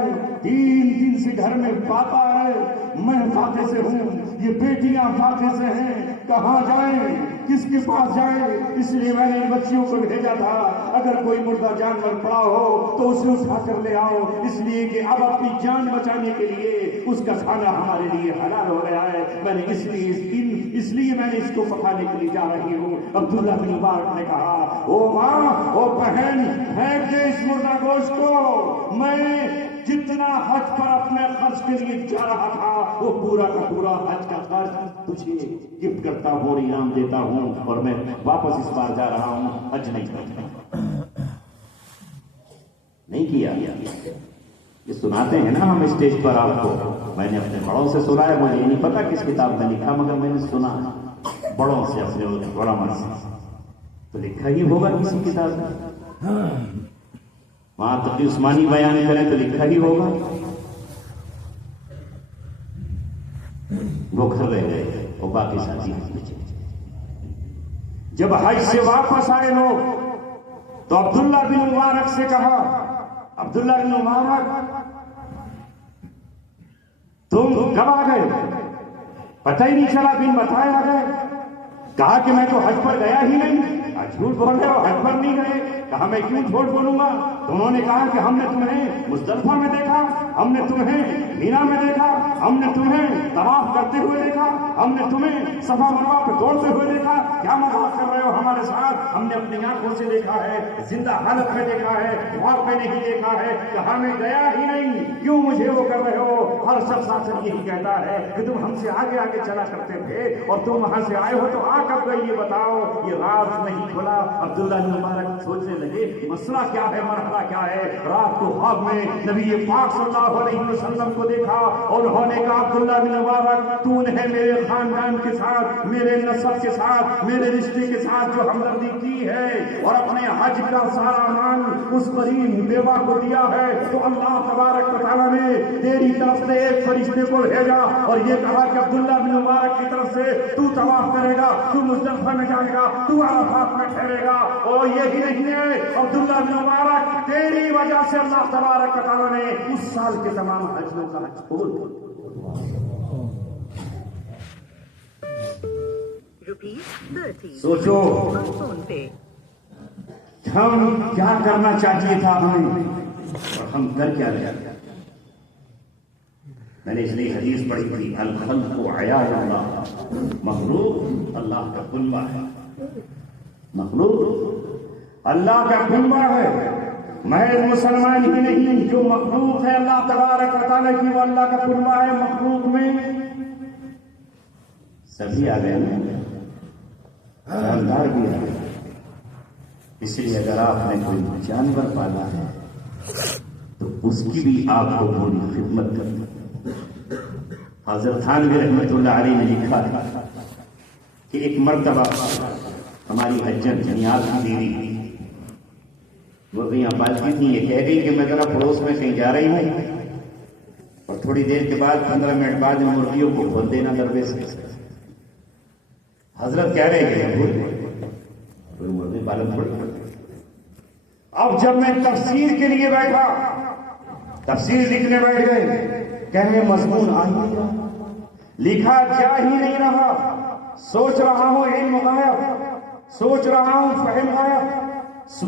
3 دن سے گھر میں پاتا ہے، میں فاقے سے ہوں، یہ بیٹیاں فاقے سے ہیں، کہاں جائیں، کس کے پاس جائیں؟ اس لیے میں نے بچیوں کو بھیجا تھا اگر کوئی مردہ جانور پڑا ہو تو اسے اٹھا کر لے آؤ، اس لیے کہ اب اپنی جان بچانے کے لیے اس کا کھانا ہمارے لیے حلال ہو گیا ہے، میں نے اس لیے میں نے اس کو پکانے کے لیے جا رہی ہوں۔ عبداللہ بن مبارک نے کہا او ماں، او بہن، پھینک دے اس مردہ گوشت کو، میں جتنا حج پر اپنے خرچ کے لیے جا رہا تھا وہ پورا کا پورا حج کا خرچ تجھے گفٹ کرتا ہوں، انعام دیتا ہوں، اور میں واپس اس بار جا رہا ہوں، حج نہیں کرتا۔ نہیں کیا، یہ سناتے ہیں نا ہم اسٹیج پر آپ کو، میں نے اپنے بڑوں سے سنا ہے، مجھے نہیں پتا کس کتاب میں لکھا، مگر میں نے سنا بڑوں سے، اپنے علماء سے، تو لکھا ہی ہوگا کسی کتاب میں، وہاں تقی عثمانی بیان کریں تو لکھا ہی ہوگا۔ وہ گھر رہ گئے اور باقی ساتھی بچے۔ جب حج سے واپس آئے لوگ تو عبداللہ بن مبارک سے کہا، عبداللہ بن مبارک تم کب آ گئے؟ پتہ ہی نہیں چلا، بن بتائے آ گئے۔ کہا کہ میں تو حج پر گیا ہی نہیں۔ جھوٹ بول رہے ہو، حج پر نہیں گئے؟ کہا میں کیوں جھوٹ بولوں گا؟ تو انہوں نے کہا کہ ہم نے تمہیں مزدلفہ میں دیکھا، ہم نے تمہیں مینا میں دیکھا، ہم نے تمہیں طواف کرتے ہوئے دیکھا، ہم نے تمہیں صفا مروہ پہ دوڑتے ہوئے دیکھا۔ کیا مذاق کر رہے ہو ہمارے ساتھ؟ ہم نے اپنی آنکھوں سے دیکھا ہے، زندہ حالت میں دیکھا ہے، خواب میں نہیں دیکھا ہے۔ کہا میں گیا ہی نہیں، کیوں مجھے وہ کر رہے ہو؟ ہر شخص اکثر یہی کہتا ہے کہ تم ہم سے آگے آگے چلا کرتے تھے اور تم وہاں سے آئے ہو تو آ کب گئے یہ بتاؤ؟ یہ راز نہیں کھلا۔ عبداللہ بن مبارک سوچنے لگے مسئلہ کیا ہے، مرحلہ کیا ہے۔ رات کو خواب میں نبی پاک صلی اللہ علیہ وسلم کو دیکھا اور انہوں نے کہا عبداللہ بن مبارک تو نے میرے خاندان کے ساتھ، میرے نسب کے ساتھ، میرے رشتے کے ساتھ جو ہمدردی کی ہے اور اپنے حج کا سارا مال اس غریب بیوہ کو دیا ہے، تو اللہ تبارک و تعالیٰ نے تیری طرف سے ایک فرشتے کو بھیجا اور یہ کہا کہ عبداللہ بن مبارک کی طرف سے تو طواف کرے گا، تو مزدلفہ میں جائے گا، تو عرفات میں ٹھہرے گا۔ اور یہی نہیں ہے عبداللہ بن مبارک، تیری وجہ سے اللہ تبارک و تعالیٰ نے اس سال کے تمام حجوں کا حج چھوڑ دیا۔ سوچو ہم کیا کرنا چاہیے تھا ہمیں اور ہم کر کیا لیا۔ میں نے اس لیے حدیث پڑھی الخلق عیال اللہ، مخلوق اللہ کا کلبہ ہے۔ مخلوق اللہ کا کنبہ ہے، محض مسلمان ہی نہیں، جو مخلوق ہے اللہ تبارک و تعالیٰ کی وہ اللہ کا کنبہ ہے۔ مخلوق میں سبھی آ گئے نا، جاندار بھی آ گئے۔ اس لیے اگر آپ نے کوئی جانور پالا ہے تو اس کی بھی آپ کو پوری خدمت کرنی۔ حضرت تھانوی رحمۃ اللہ علیہ نے لکھا ہے کہ ایک مرتبہ ہماری حجت جنیات کی دیوی وہ یہاں پالتی تھی، یہ کہہ گئی کہ میں ذرا پڑوس میں کہیں جا رہی ہوں، اور تھوڑی دیر کے بعد 15 منٹ بعد مرغیوں کو کھول دینا دروے سے۔ حضرت کہہ رہے ہیں کوئی مرغی پالن تھوڑی۔ اب جب میں تفسیر کے لیے بیٹھا، تفسیر لکھنے بیٹھ گئے، کہنے مضمون آ ہی نہیں رہا، لکھا جا ہی نہیں رہا، سوچ رہا ہوں علم غائب، سوچ رہا ہوں فہم غائب،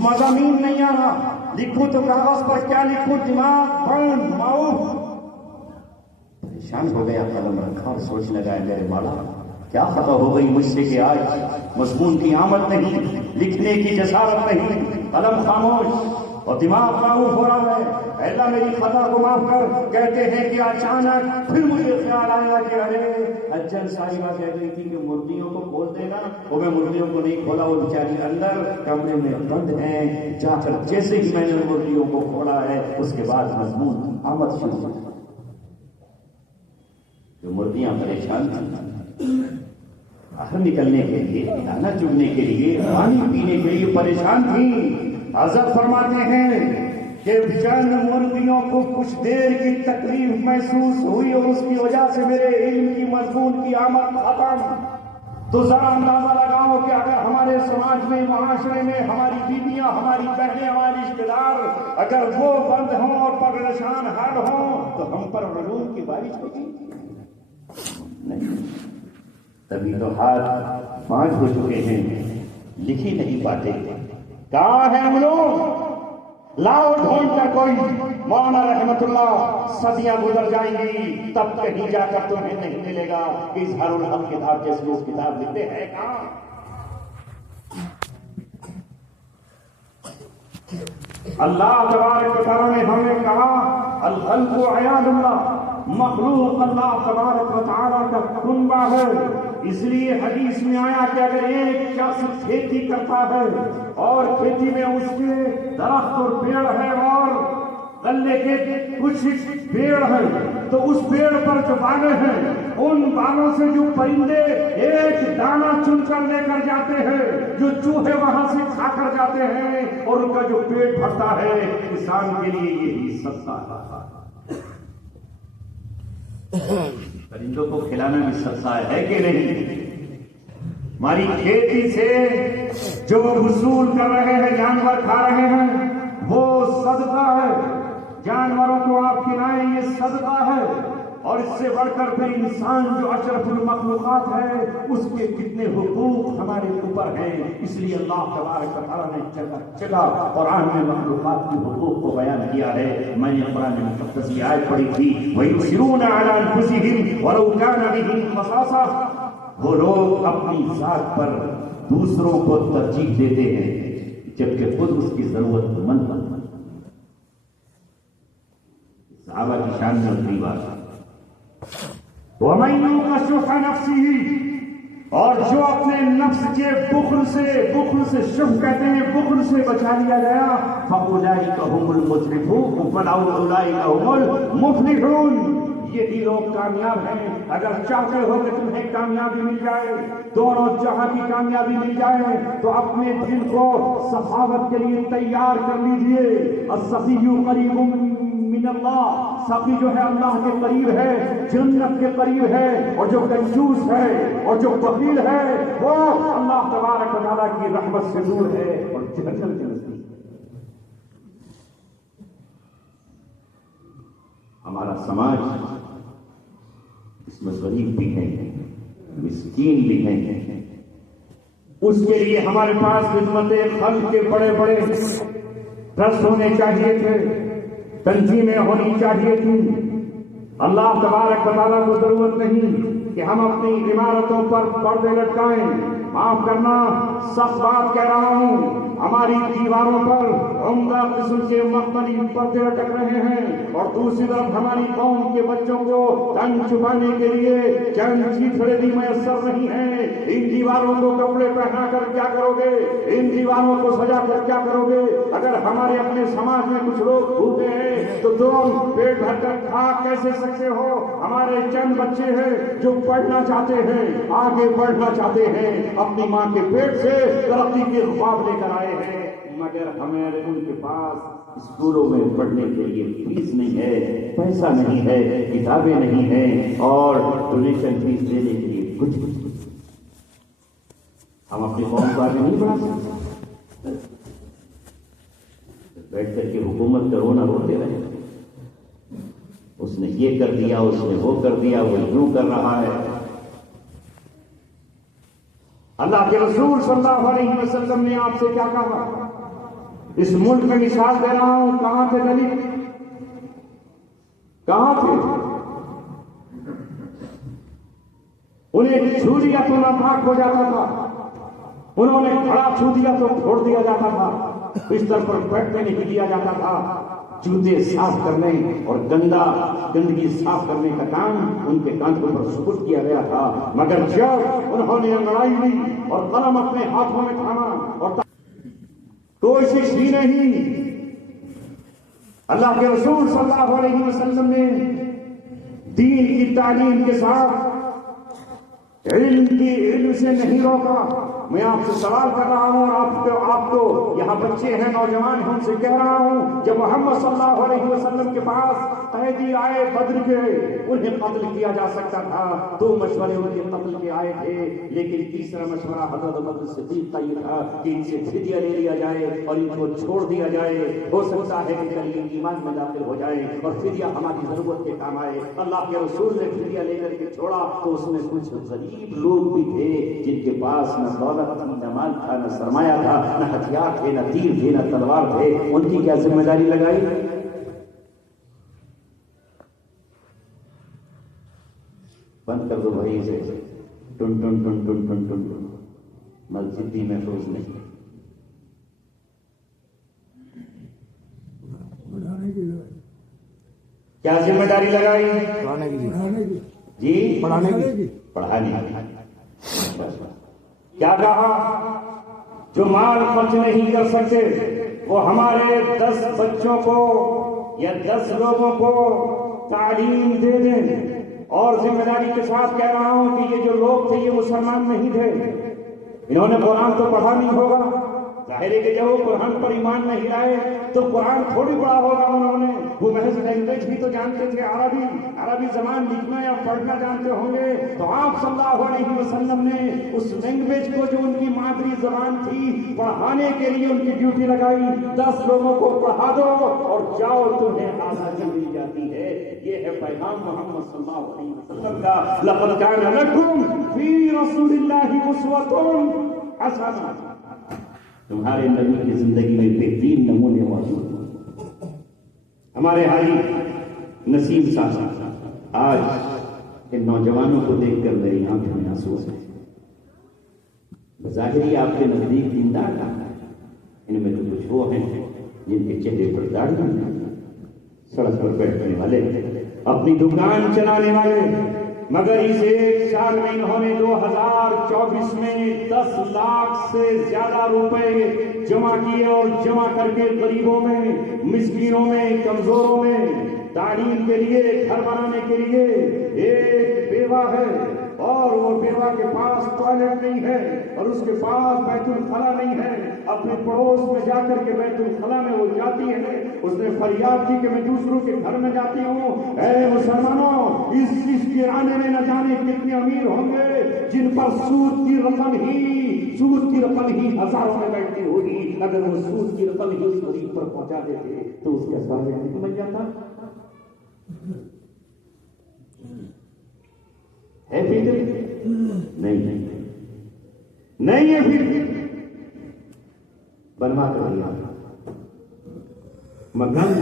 مضامین نہیں آ رہا، لکھوں تو کاغذ پر کیا لکھوں، دماغ بند معاف۔ پریشان ہو گیا، قلم رکھا اور سوچنے لگا میرے مولا کیا خطا ہو گئی مجھ سے کہ آج مضمون کی آمد نہیں، لکھنے کی جسارت نہیں، قلم خاموش اور دماغ معاف ہو رہا ہے۔ اے اللہ میری خطا کو معاف کر۔ کہتے ہیں کہ اچانک پھر مجھے خیال آیا کہ ارے اجن صاحبہ کہہ گئی تھی کہ مرغیوں کو کھول دینا، وہ میں مرغیوں کو نہیں کھولا، وہ بیچاری اندر کمرے میں بند ہیں۔ جا کر جیسے ہی میں نے مرغیوں کو کھولا ہے اس کے بعد مضمون آمد شروع ہو۔ جو مرغیاں پریشان تھیں باہر نکلنے کے لیے، دانا چگنے کے لیے، پانی پینے کے لیے پریشان تھیں، حضرت فرماتے ہیں کہ چند مرغیوں کو کچھ دیر کی تکلیف محسوس ہوئی اور اس کی وجہ سے میرے علم کی مضمون کی آمد ختم۔ تو ذرا اندازہ لگاؤ کہ اگر ہمارے سماج میں، معاشرے میں ہماری بیویاں، ہماری بہنیں، ہمارے رشتے دار اگر وہ بند ہوں اور پریشان حال ہوں تو ہم پر علوم کی بارش ہوگی نہیں؟ تبھی تو ہاتھ 5 ہو چکے ہیں، لکھ ہی نہیں پاتے۔ کہاں ہے علوم؟ لاؤ ڈھونڈ کر کوئی۔ مولانا رحمت اللہ، صدیاں گزر جائیں گی تب کہیں جا کر تمہیں نہیں ملے گا کہ اظہار الحق کتاب جیسی اس کتاب لکھتے ہیں کہاں؟ اللہ تبارک و تعالیٰ نے ہمیں کہا الخلق عیال اللہ، مخلوق اللہ تبارک و تعالیٰ کا کنبہ ہے۔ اس لیے حدیث میں آیا کہ اگر ایک شخص کھیتی کرتا ہے اور کھیتی میں اس کے درخت اور پیڑ ہے اور غلے کے کچھ پیڑ ہیں تو اس پیڑ پر جو بانے ہیں ان بانوں سے جو پرندے ایک دانہ چن کر لے کر جاتے ہیں، جو چوہے وہاں سے کھا کر جاتے ہیں اور ان کا جو پیٹ بھرتا ہے، کسان کے لیے یہی سستا ہے۔ پرندوں کو کھلانا بھی سستا ہے کہ نہیں؟ ہماری کھیتی سے جو وصول کر رہے ہیں، جانور کھا رہے ہیں، وہ صدقہ ہے۔ جانوروں کو آپ کھلائیں، یہ صدقہ ہے۔ اور اس سے بڑھ کر پھر انسان جو اشرف المخلوقات ہے، اس کے کتنے حقوق ہمارے اوپر ہیں۔ اس لیے اللہ تبارک و تعالیٰ نے جگہ قرآن میں مخلوقات کے حقوق کو بیان کیا ہے۔ میں نے قرآن مقدس کی آیت پڑھی تھی، وَيُؤْثِرُونَ عَلَىٰ أَنفُسِهِمْ وَلَوْ كَانَ بِهِمْ خَصَاصَةٌ، وہ لوگ اپنی ذات پر دوسروں کو ترجیح دیتے ہیں جبکہ خود اس کی ضرورت مند ہے۔ صحابہ کی شان میں اتری بات ہے، وَمَن يُوقَ شُحَّ نَفْسِهِ، اور جو اپنے نفس کے بخل سے شح کہتے ہیں، بخل سے بچا لیا گیا، فَأُولَٰئِكَ هُمُ الْمُفْلِحُونَ فَأُولَٰئِكَ هُمُ الْمُفْلِحُونَ، یہی لوگ کامیاب ہیں۔ اگر چاہتے ہو کہ تمہیں کامیابی مل جائے، دونوں جہاں کی کامیابی مل جائے، تو اپنے دل کو سخاوت کے لیے تیار کر لیجئے۔ السخی قریب من اللہ، سخی جو ہے اللہ کے قریب ہے، جنت کے قریب ہے، اور جو کنجوس ہے اور جو بخیل ہے وہ اللہ تبارک و تعالیٰ کی رحمت سے دور ہے اور جہنم کے نزدیک۔ ہمارا سماج اس میں غریب بھی ہیں، مسکین بھی ہیں، اس کے لیے ہمارے پاس خدمت خلق کے بڑے بڑے ٹرسٹ ہونے چاہیے تھے، تنظیمیں ہونی چاہیے تھیں۔ اللہ تبارک و تعالیٰ کو ضرورت نہیں کہ ہم اپنی عمارتوں پر پردے لٹکائیں، معاف کرنا، سخت بات کہہ رہا ہوں، ہماری دیواروں پر عمدہ قسم کے مخملی پردے لٹک رہے ہیں اور دوسری طرف ہماری قوم کے بچوں کو تن چھپانے کے لیے چند چیتڑے بھی میسر نہیں ہیں۔ ان دیواروں کو کپڑے پہنا کر کیا کرو گے؟ ان دیواروں کو سجا کر کیا کرو گے؟ اگر ہمارے اپنے سماج میں کچھ لوگ بھوکے ہیں تو تم پیٹ بھر کر کھا کیسے سکتے ہو؟ ہمارے چند بچے ہیں جو پڑھنا چاہتے ہیں، آگے بڑھنا چاہتے ہیں، اپنی ماں کے پیٹ سے ترقی کے خواب لے کر آئے ہیں، مگر ہمارے ان کے پاس اسکولوں میں پڑھنے کے لیے فیس نہیں ہے، پیسہ نہیں ہے، کتابیں نہیں ہیں اور ڈونیشن فیس دینے کے لیے کچھ ہم اپنی قوم کو آگے نہیں بڑھا سکتے۔ بیٹھ کر کے حکومت کا رونا روتے رہے، اس نے یہ کر دیا، اس نے وہ کر دیا، وہ یوں کر رہا ہے۔ اللہ کے رسول صلی اللہ علیہ وسلم نے آپ سے کیا کہا؟ اس ملک میں مثال دے رہا ہوں، کہاں تھے دلت؟ کہاں تھے؟ انہیں چھو دیا تو ناپاک ہو جاتا تھا، انہوں نے کھڑا چھو دیا تو پھوڑ دیا جاتا تھا، بستر پر بیٹھنے نہیں دیا جاتا تھا۔ جوتے صاف کرنے اور گندگی صاف کرنے کا کام ان کے کاندھوں پر سپرد کیا گیا تھا، مگر جب انہوں نے انگڑائی لی اور قلم اپنے ہاتھوں میں تھاما اور کوشش ہی نہیں، اللہ کے رسول صلی اللہ علیہ وسلم نے دین کی تعلیم کے ساتھ علم سے نہیں روکا۔ میں آپ سے سوال کر رہا ہوں اور آپ کو یہاں بچے ہیں، نوجوان ہیں، ان سے کہہ رہا ہوں، جب محمد صلی اللہ علیہ وسلم کے پاس قیدی آئے بدر کے، انہیں قتل کیا جا سکتا تھا، 2 مشورے ان کے قتل کے آئے تھے، لیکن تیسرا مشورہ حضرت ابوبکر صدیق کا یہ تھا کہ ان سے فدیہ لے لیا جائے اور ان کو چھوڑ دیا جائے، ہو سکتا ہے کہ کل یہ ایمان میں داخل ہو جائے اور فدیہ ہماری ضرورت کے کام آئے۔ اللہ کے رسول نے فدیہ لے کر کے چھوڑا تو اس میں کچھ غریب لوگ بھی تھے جن کے پاس نہ دولت تھی، نہ مال تھا، نہ سرمایہ تھا، نہ ہتھیار تھے، نہ تیر تھے، نہ تلوار تھے، ان کی کیا ذمہ داری لگائی؟ بند کر دو بھائی سے، ٹن ٹن ٹن ٹن ٹن ٹن ٹن، مسجد بھی محفوظ نہیں۔ کیا ذمہ داری لگائی؟ جی پڑھانے کی۔ کیا کہا؟ جو مال خرچ نہیں کر سکتے وہ ہمارے 10 بچوں کو یا 10 لوگوں کو تعلیم دے دیں، اور ذمہ داری کے ساتھ کہہ رہا ہوں کہ یہ جو لوگ تھے یہ مسلمان نہیں تھے، انہوں نے قرآن تو پڑھا نہیں ہوگا، ظاہر ہے کہ جب وہ قرآن پر ایمان نہیں لائے تو قرآن تھوڑی پڑھا ہوگا انہوں نے، وہ محض لینگویج بھی تو جانتے تھے، عربی زبان لکھنا یا پڑھنا جانتے ہوں گے، تو آپ صلی اللہ علیہ وسلم نے اس لینگویج کو جو ان کی مادری زبان تھی پڑھانے کے لیے ان کی ڈیوٹی لگائی، 10 لوگوں کو پڑھا دو اور جاؤ، تمہیں آزادی مل جاتی ہے۔ یہ ہے پیغام محمد صلی اللہ علیہ وسلم کا، لقد کان لکم فی رسول اللہ اسوۃ حسنہ، تمہارے نبی کی زندگی میں بہترین نمونے موجود ہیں۔ ہمارے حاجی نسیم صاحب، آج ان نوجوانوں کو دیکھ کر میری آنکھوں میں آنسو ہے۔ بظاہر ہی آپ کے نزدیک دیندار ہیں، ان میں تو کچھ وہ ہیں جن کے چہرے پر داڑھی ہیں، سڑک پر بیٹھنے والے، اپنی دکان چلانے والے، مگر اس 1 سال میں انہوں نے 2024 میں 10 لاکھ سے زیادہ روپے جمع کیے اور جمع کر کے غریبوں میں، مسکینوں میں، کمزوروں میں تعلیم کے لیے، گھر بنانے کے لیے۔ ایک بیوہ ہے اور وہ بیوہ کے پاس ٹوائلٹ نہیں ہے اور اس کے پاس بیت الخلا نہیں ہے، اپنے پڑوس میں جا کر کے بیت الخلا میں وہ جاتی ہے، اس نے فریاد کی کہ میں دوسروں کے گھر میں جاتی ہوں۔ اے مسلمانوں، اس کرانے میں نہ جانے کتنے امیر ہوں گے جن پر سود کی رقم ہی ہزاروں میں بیٹھتی ہوگی، اگر وہ سود کی رقم ہی اس غریب پر پہنچا دیتے تو اس کا سوال نہیں بن جاتا؟ ہے فکر؟ نہیں ہے فکر، بنوا کر دیا مکان،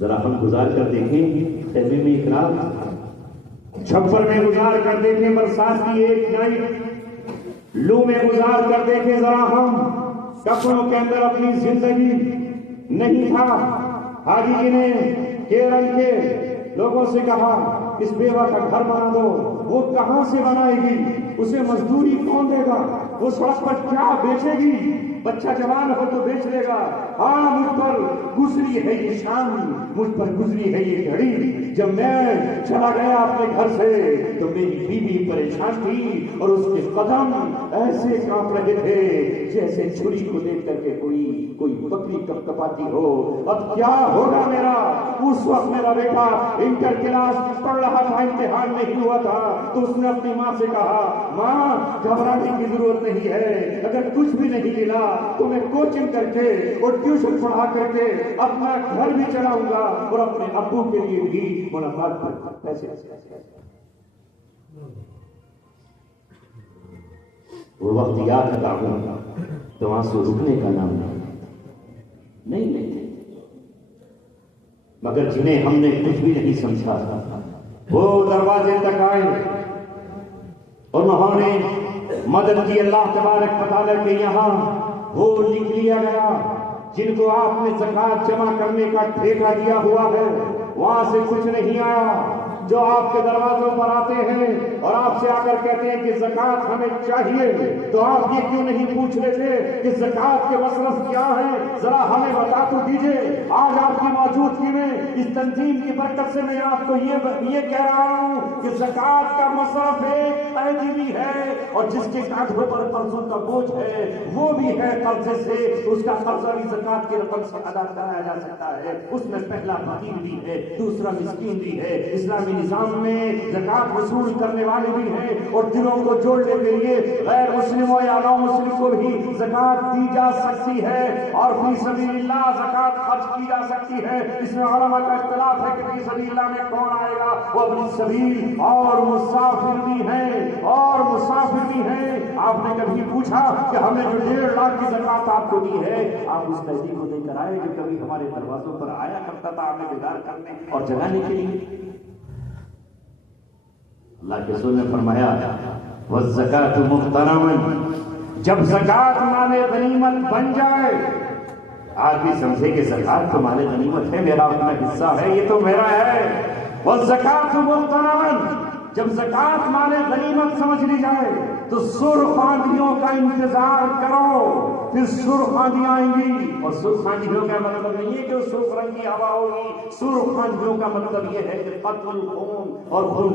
ذرا ہم گزار کر دیکھیں، خیمے میں ایک رات، چھپر میں گزار کر دیکھیں، برسات کی ایک نائٹ، لو میں گزار کر دیکھے ذرا ہم، کپڑوں کے اندر اپنی زندگی نہیں تھا۔ حاجی جی نے کیرل کے لوگوں سے کہا اس بیوہ کا گھر بنا دو، وہ کہاں سے بنائے گی؟ اسے مزدوری کون دے گا؟ وہ سڑک پر کیا بیچے گی؟ بچہ جوان ہو تو بیچ لے گا۔ ہاں مجھ پر گزری ہے یہ شام، مجھ پر گزری ہے یہ گھڑی۔ جب میں چلا گیا اپنے گھر سے تو میری بیوی پریشان تھی اور اس کے قدم ایسے کانپ رہے تھے جیسے چھری کو دیکھ کر کے کوئی بکری کپکپاتی ہو۔ اب کیا ہوگا میرا؟ اس وقت میرا بیٹا انٹر کلاس پڑھ رہا تھا، امتحان نہیں ہوا تھا، تو اس نے اپنی ماں سے کہا ماں گھبرانے کی ضرورت نہیں ہے، اگر کچھ بھی نہیں ملا تو میں کوچنگ کر کے اور ٹیوشن پڑھا کر کے اپنا گھر بھی چلاؤں گا اور اپنے ابو کے لیے بھی ملاقات پر پیسے۔ وہ وقت یاد رکھا ہوں تو آنسو رکنے کا نام نہیں لیتے، مگر جنہیں ہم نے کچھ بھی نہیں سمجھا وہ دروازے تک آئے اور انہوں نے مدد کی اللہ تبارک و تعالیٰ کے یہاں وہ لکھ لیا گیا جن کو آپ نے زکوٰۃ جمع کرنے کا ٹھیکہ دیا ہوا ہے، وہاں سے کچھ نہیں آیا۔ جو آپ کے دروازوں پر آتے ہیں اور آپ سے آ کر کہتے ہیں کہ زکوٰۃ ہمیں چاہیے، تو آپ یہ کیوں نہیں پوچھ لیتے کہ زکوٰۃ کے مصرف کیا ہے؟ ذرا ہمیں بتا تو دیجئے۔ آج آپ کی موجودگی میں اس تنظیم کی برکت سے میں آپ کو یہ کہہ رہا ہوں کہ زکوٰۃ کا مصرف ایک قیدی بھی ہے، اور جس کے کاندھوں پر قرضوں کا بوجھ ہے وہ بھی ہے قرضے سے، اس کا قرضہ بھی زکوٰۃ کی رقم سے ادا کرایا جا سکتا ہے۔ اس میں پہلا فقیر بھی ہے، دوسرا مسکین بھی ہے۔ اسلامی نظام میں زکوٰۃ وصول کرنے والے بھی ہیں، اور دلوں کو جوڑنے کے لیے غیر مسلموں یا نو مسلم کو بھی زکوٰۃ دی جا سکتی ہے، اور فی سبیل اللہ زکوٰۃ خرچ کی جا سکتی ہے۔ اس میں علماء کا اختلاف ہے کہ فی سبیل اللہ میں کون آئے گا، وہ اپنی سبیل اور مسافر بھی ہیں، اور مسافر بھی ہیں۔ آپ نے کبھی پوچھا کہ ہم نے جو 1.5 لاکھ کی زکوٰۃ آپ کو دی ہے، آپ اس قیدی کو دے کر آئے جو کبھی ہمارے دروازوں پر آیا کرتا تھا ہمیں بیدار کرنے اور جگانے کے لیے؟ اللہ کے رسول نے فرمایا والزکاۃ محترما، جب زکوٰۃ مال غنیمت بن جائے، آدمی سمجھے کہ زکوٰۃ تو مال غنیمت ہے، میرا اپنا حصہ ہے، یہ تو میرا ہے۔ والزکاۃ محترما، جب زکوٰۃ مال غنیمت سمجھ لی جائے تو سرخ آندھیوں کا انتظار کرو، پھر سرخ آندھیاں آئیں گی، اور سرخ آندھیوں کا مطلب نہیں ہے کہ سرخ رنگ کی ہوا ہوگی، سرخ آندھیوں کا مطلب یہ ہے کہ قتل خون اور خون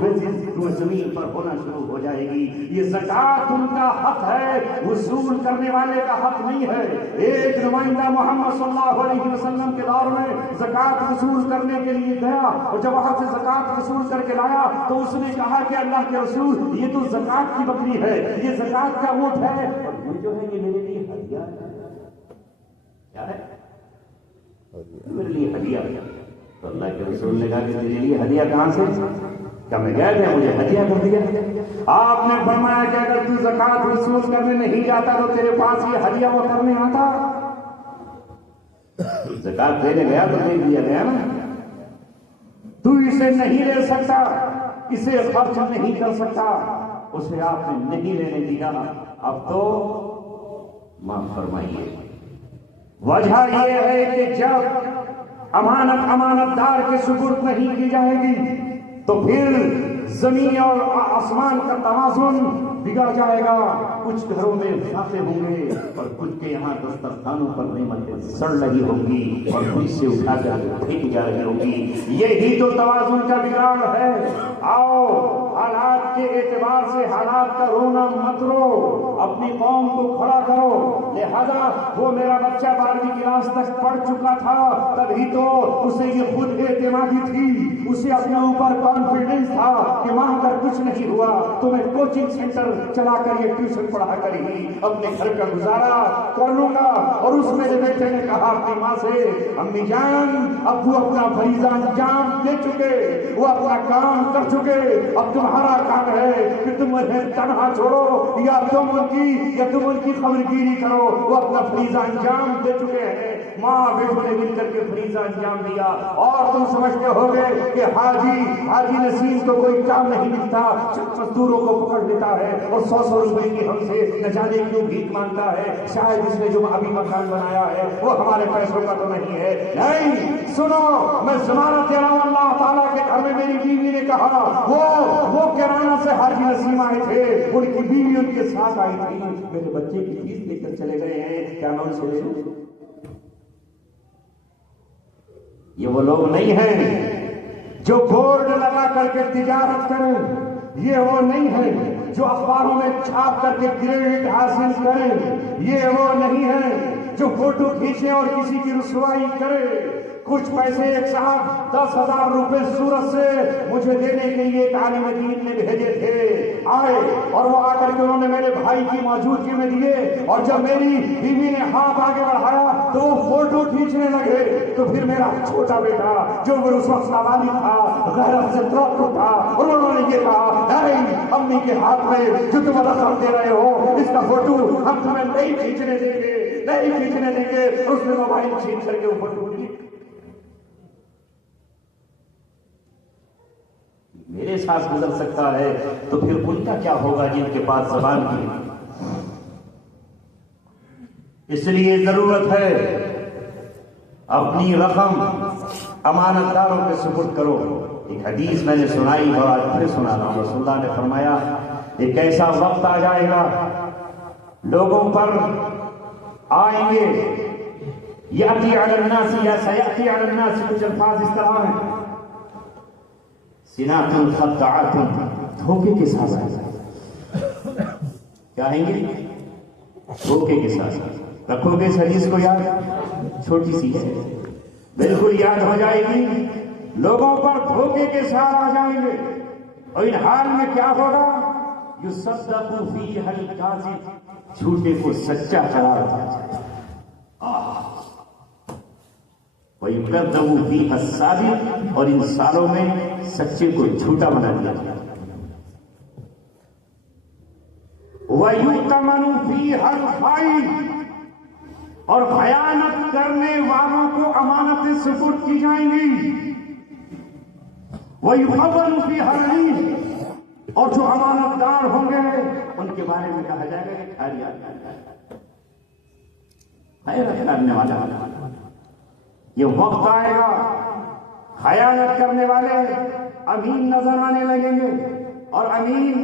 زمین پر ہونا شروع ہو جائے گی۔ یہ زکوٰۃ ان کا حق ہے، وصول کرنے والے کا حق نہیں ہے۔ ایک نمائندہ محمد صلی اللہ علیہ وسلم کے دور میں زکوٰۃ وصول کرنے کے لیے گیا، اور جب وہاں سے زکوٰۃ وصول کر کے لایا تو اس نے کہا کہ اللہ کے رسول یہ تو زکوٰۃ کی بکری ہے، یہ زکوٰۃ کا اونٹ ہے، اور یہ جو ہے یہ میرے لیے ہدیہ ہے۔ کیا ہے؟ میرے لیے ہدیہ ہے۔ تو اللہ کے رسول نے کہا کہ تیرے لیے ہدیہ کہاں سے؟ کہ میں گئے تھے مجھے ہدیہ کر دیا۔ آپ نے فرمایا کہ اگر تو زکوٰۃ وصول کرنے نہیں جاتا تو تیرے پاس یہ ہدیہ وہ کرنے آتا؟ زکوٰۃ دینے گیا تو دے دیا گیا نا، تو اسے نہیں لے سکتا، اسے خرچ نہیں کر سکتا، اسے آپ نے نہیں لینے دیا، اب تو معاف فرمائیے۔ وجہ یہ ہے کہ جب امانت دار کے سپرد نہیں کی جائے گی تو پھر زمین اور آسمان کا توازن بگڑ جائے گا، کچھ گھروں میں فاقے ہوں گے اور کچھ کے یہاں دسترخوانوں پر نعمتیں سڑ رہی ہوں گی اور کچھ سے اٹھا کر پھینک جا رہی ہوگی۔ یہی تو توازن کا بگاڑ ہے۔ آؤ حالات کے اعتبار سے حالات کا رونا مت رو، اپنی قوم کو کھڑا کرو۔ لہذا وہ میرا بچہ 12ویں کلاس تک پڑھ چکا تھا، تبھی تو اسے یہ خود اعتمادی تھی، اسے اپنے اوپر کانفیڈنس تھا کہ وہاں اگر کچھ نہیں ہوا تو میں کوچنگ سینٹر چلا کر یہ ٹیوشن پڑھا کر ہی اپنے گھر کا گزارا کر لوں گا۔ اور اس میرے بیٹے نے کہا اپنی ماں سے امی جان اب وہ اپنا فریضہ انجام دے چکے، وہ اپنا کام کر چکے، اب تمہارا کام ہے کہ تم انہیں تنہا چھوڑو یا تم ان کی خبرگیری کرو، وہ اپنا فریضہ انجام دے چکے ہیں۔ ماں بیٹوں نے مل کر کے فریضہ انجام دیا، اور تم سمجھتے ہوگے کہ حاجی نسیم کو کوئی کام نہیں ملتا، مزدوروں کو پکڑ لیتا ہے اور 100 روپے کی ہم سے نہ جانے کیوں بھیک مانگتا ہے، شاید اس نے جو ابھی مکان بنایا ہے وہ ہمارے پیسوں کا تو نہیں ہے۔ نہیں، سنو، میں ضمانت دے رہا ہوں اللہ تعالیٰ کے گھر میں میری بیوی نے کہا، وہ کیرانہ سے حاجی نسیم آئے تھے، ان کی بیوی ان کے ساتھ آئی تھی، میرے بچے کی فیس لے کر چلے گئے ہیں، کیا میں ان سے لے لوں؟ یہ وہ لوگ نہیں ہیں جو بورڈ لگا کر کے تجارت کریں، یہ وہ نہیں ہیں جو اخباروں میں چھاپ کر کے کریڈٹ حاصل کریں، یہ وہ نہیں ہیں جو فوٹو کھینچیں اور کسی کی رسوائی کرے۔ کچھ پیسے ایک صاحب 10,000 روپے سورت سے مجھے دینے کے لیے ایک عالم دین نے بھیجے تھے، آئے اور وہ آ کر کے انہوں نے میرے بھائی کی موجودگی میں دیے، اور جب میری بیوی نے ہاتھ آگے بڑھایا تو وہ فوٹو کھینچنے لگے، تو پھر میرا چھوٹا بیٹا جو اس وقت نابالغ تھا غیرت سے تڑپ اٹھا اور انہوں نے یہ کہا، نہیں، امی کے ہاتھ میں جو تم رقم دے رہے ہو اس کا فوٹو ہم تمہیں نہیں کھینچنے دیں گے، نہیں کھینچنے دیں گے۔ اس نے موبائل کھینچ کر کے وہ فوٹو کلک۔ میرے ساتھ گزر سکتا ہے تو پھر ان کا کیا ہوگا جن کے پاس زبان کی؟ اس لیے ضرورت ہے اپنی رقم امانت داروں کے سپرد کرو۔ ایک حدیث میں نے سنائی اور آج پھر سنا رہا ہوں، رسول اللہ نے فرمایا ایک ایسا وقت آ جائے گا لوگوں پر آئیں گے، یاتی علی الناس یا سیاتی علی الناس، کچھ الفاظ اس طرح ہیں، سناتن خدعاتن، دھوکے کے ساتھ کیا آئیں گے؟ دھوکے کے ساتھ۔ رکھو گے اس حدیث کو یاد، چھوٹی سی ہے، بالکل یاد ہو جائے گی۔ لوگوں پر دھوکے کے ساتھ آ جائیں گے، اور ان حال میں کیا ہوگا؟ یصدق فیہ الکاذب، جھوٹے کو سچا قرار دیا جائے، وَيُكَذَّبُ فِيهَا الصَّادِقُ، اور ان سالوں میں سچے کو جھوٹا بنا دیا جائے، وَيُؤْتَمَنُ فِيهَا الْخَائِنُ، اور خیانت کرنے والوں کو امانتیں سپرد کی جائیں گی، وَيُخَوَّنُ فِيهَا الْأَمِينُ، اور جو امانت دار ہوں گے ان کے بارے میں کہا جائے گا کہ خیانت کرنے والا۔ یہ وقت آئے گا خیانت کرنے والے امین نظر آنے لگیں گے، اور امین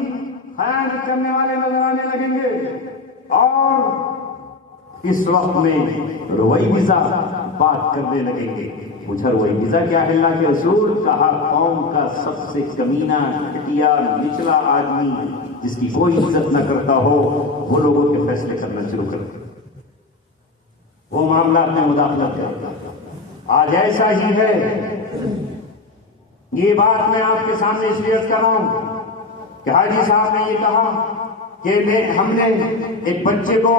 خیانت کرنے والے نظر آنے لگیں گے، اور اس وقت میں رویبضہ بات کرنے لگیں گے۔ پوچھا رویبضہ کیا ہے اللہ کے رسول؟ کہا قوم کا سب سے کمینہ، گھٹیا، نچلا آدمی جس کی کوئی عزت نہ کرتا ہو، وہ لوگوں کے فیصلے کرنا شروع کر دے، وہ معاملات میں مداخلت کرتا۔ آج ایسا ہی ہے۔ یہ بات میں آپ کے سامنے اس لیے عرض کر رہا ہوں کہ حاجی صاحب نے یہ کہا کہ ہم نے ایک بچے کو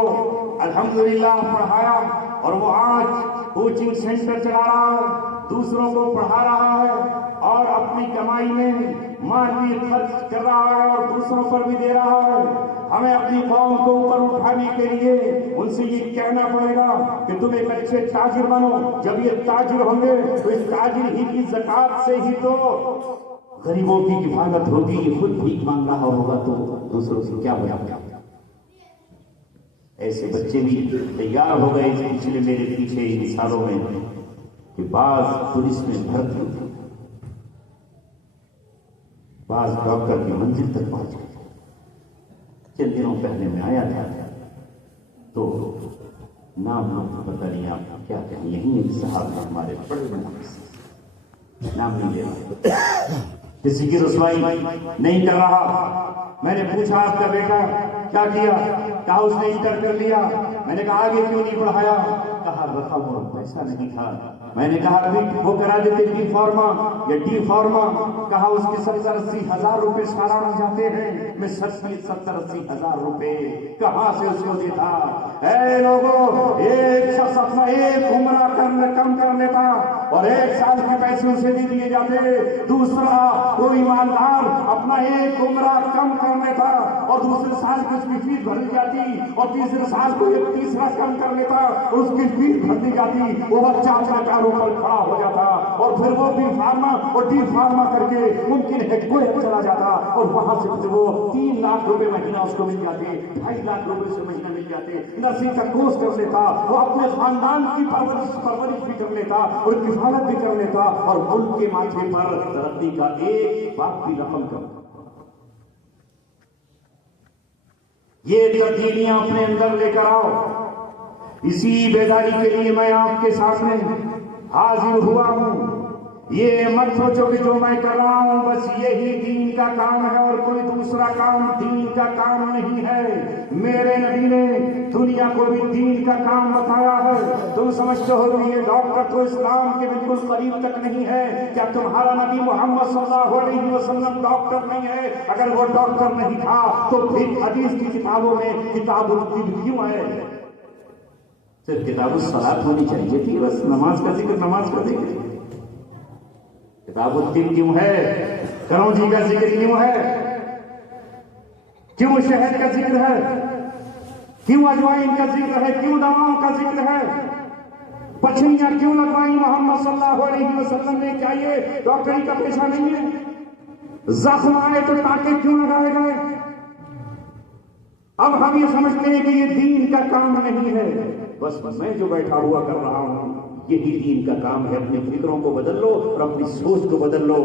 الحمدللہ پڑھایا، اور وہ آج کوچنگ سینٹر چلا رہا ہے، دوسروں کو پڑھا رہا ہے، اور اپنی کمائی میں مال بھی خرچ کر رہا ہے اور دوسروں پر بھی دے رہا ہے۔ ہمیں اپنی قوم کو اوپر اٹھانے کے لیے ان سے یہ کہنا پڑے گا کہ تم ایک اچھے تاجر بنو۔ جب یہ تاجر ہوں گے تو اس تاجر ہی کی زکات سے ہی تو غریبوں کی کفالت ہوگی۔ یہ خود بھیک مانگ رہا ہوگا تو دوسروں سے کیا ہوا؟ ایسے بچے بھی تیار ہو گئے پچھلے میرے پیچھے ان سالوں میں کہ بعض پولیس میں بھرتی ہوئی، بعض ڈاکٹر کی منزل تک پہنچ گئے۔ چند دنوں پہلے میں آیا تھا تو نام پتہ نہیں آپ کیا کہیں، یہیں ایک صاحب ہیں ہمارے بڑے بڑے، نام نہیں لے رہا، کسی کی رسوائی نہیں کر رہا۔ میں نے پوچھا آپ کا بیٹا کیا کیا؟ کہا اس نے انٹر کر لیا۔ میں نے کہا آگے کیوں نہیں پڑھایا؟ کہا رقم اور پیسہ نہیں تھا۔ میں نے کہا وہ کرا دیتے ڈی فارما یا ڈی فارما، کہا اس کے 70-80 ہزار روپے سالانہ جاتے ہیں، میں 70-80 ہزار روپے کہاں سے اس کو دیتا؟ اے لوگوں، ایک شخص اپنا ایک عمرہ کم کر لیتا اور 1 سال کے پیسے اسے بھی دیے جاتے، دوسرا کوئی مالدار اپنا ایک عمرہ کم کر لیتا اور دوسرے سال کے اس کی فیس بھر دی جاتی اور تیسرے سال کو ایک تیسرا کم کر لیتا اور اس کی فیس بھر دی جاتی، وہ بچہ اپنے پیروں پر کھڑا ہو جاتا اور پھر وہ بی فارما اور ڈی فارما کر کے ممکن ہے کوئٹ چلا جاتا اور وہاں سے وہ 3 لاکھ روپے مہینہ اس کو مل جاتے، 2.5 لاکھ روپے سے مہینہ مل جاتے، نرسنگ کا کورس کر لیتا، وہ اپنے خاندان کی پرورش بھی کر لیتا اور کفالت بھی کر لیتا اور ملک کے ماتھے پر ترقی کا ایک بات بھی رقم کرتا۔ یہ تبدیلیاں اپنے اندر لے کر آؤ۔ اسی بیداری کے لیے میں آپ کے سامنے حاضر ہوا ہوں۔ یہ مت سوچو کہ جو میں کر رہا ہوں بس یہی دین کا کام ہے اور کوئی دوسرا کام دین کا کام نہیں ہے۔ میرے نبی نے دنیا کو بھی دین کا کام بتایا ہے۔ تم سمجھتے ہو کہ یہ ڈاکٹر تو اسلام کے بالکل قریب تک نہیں ہے، کیا تمہارا نبی محمد صلی اللہ علیہ وسلم ڈاکٹر نہیں ہے؟ اگر وہ ڈاکٹر نہیں تھا تو پھر حدیث کی کتابوں میں کتاب الطب کیوں ہے؟ صرف کتاب الصلاۃ ہونی چاہیے تھی، بس نماز کا ذکر نماز کا ذکر۔ کتاب الطب کیوں ہے؟ کرونجی کا ذکر کیوں ہے؟ کیوں شہد کا ذکر ہے؟ کیوں اجوائن کا ذکر ہے؟ کیوں دواؤں کا ذکر ہے؟ پچھلیاں کیوں لگوائیں محمد صلی اللہ علیہ وسلم نے؟ کیا یہ ڈاکٹری کا پیشہ نہیں ہے؟ زخم آئے تو ٹانکے کیوں لگائے گئے؟ اب ہم یہ سمجھتے ہیں کہ یہ دین کا کام نہیں ہے۔ بس میں جو بیٹھا ہوا کر رہا ہوں یہی دین کا کام ہے۔ اپنی فکروں کو بدل لو اور اپنی سوچ کو بدل لو۔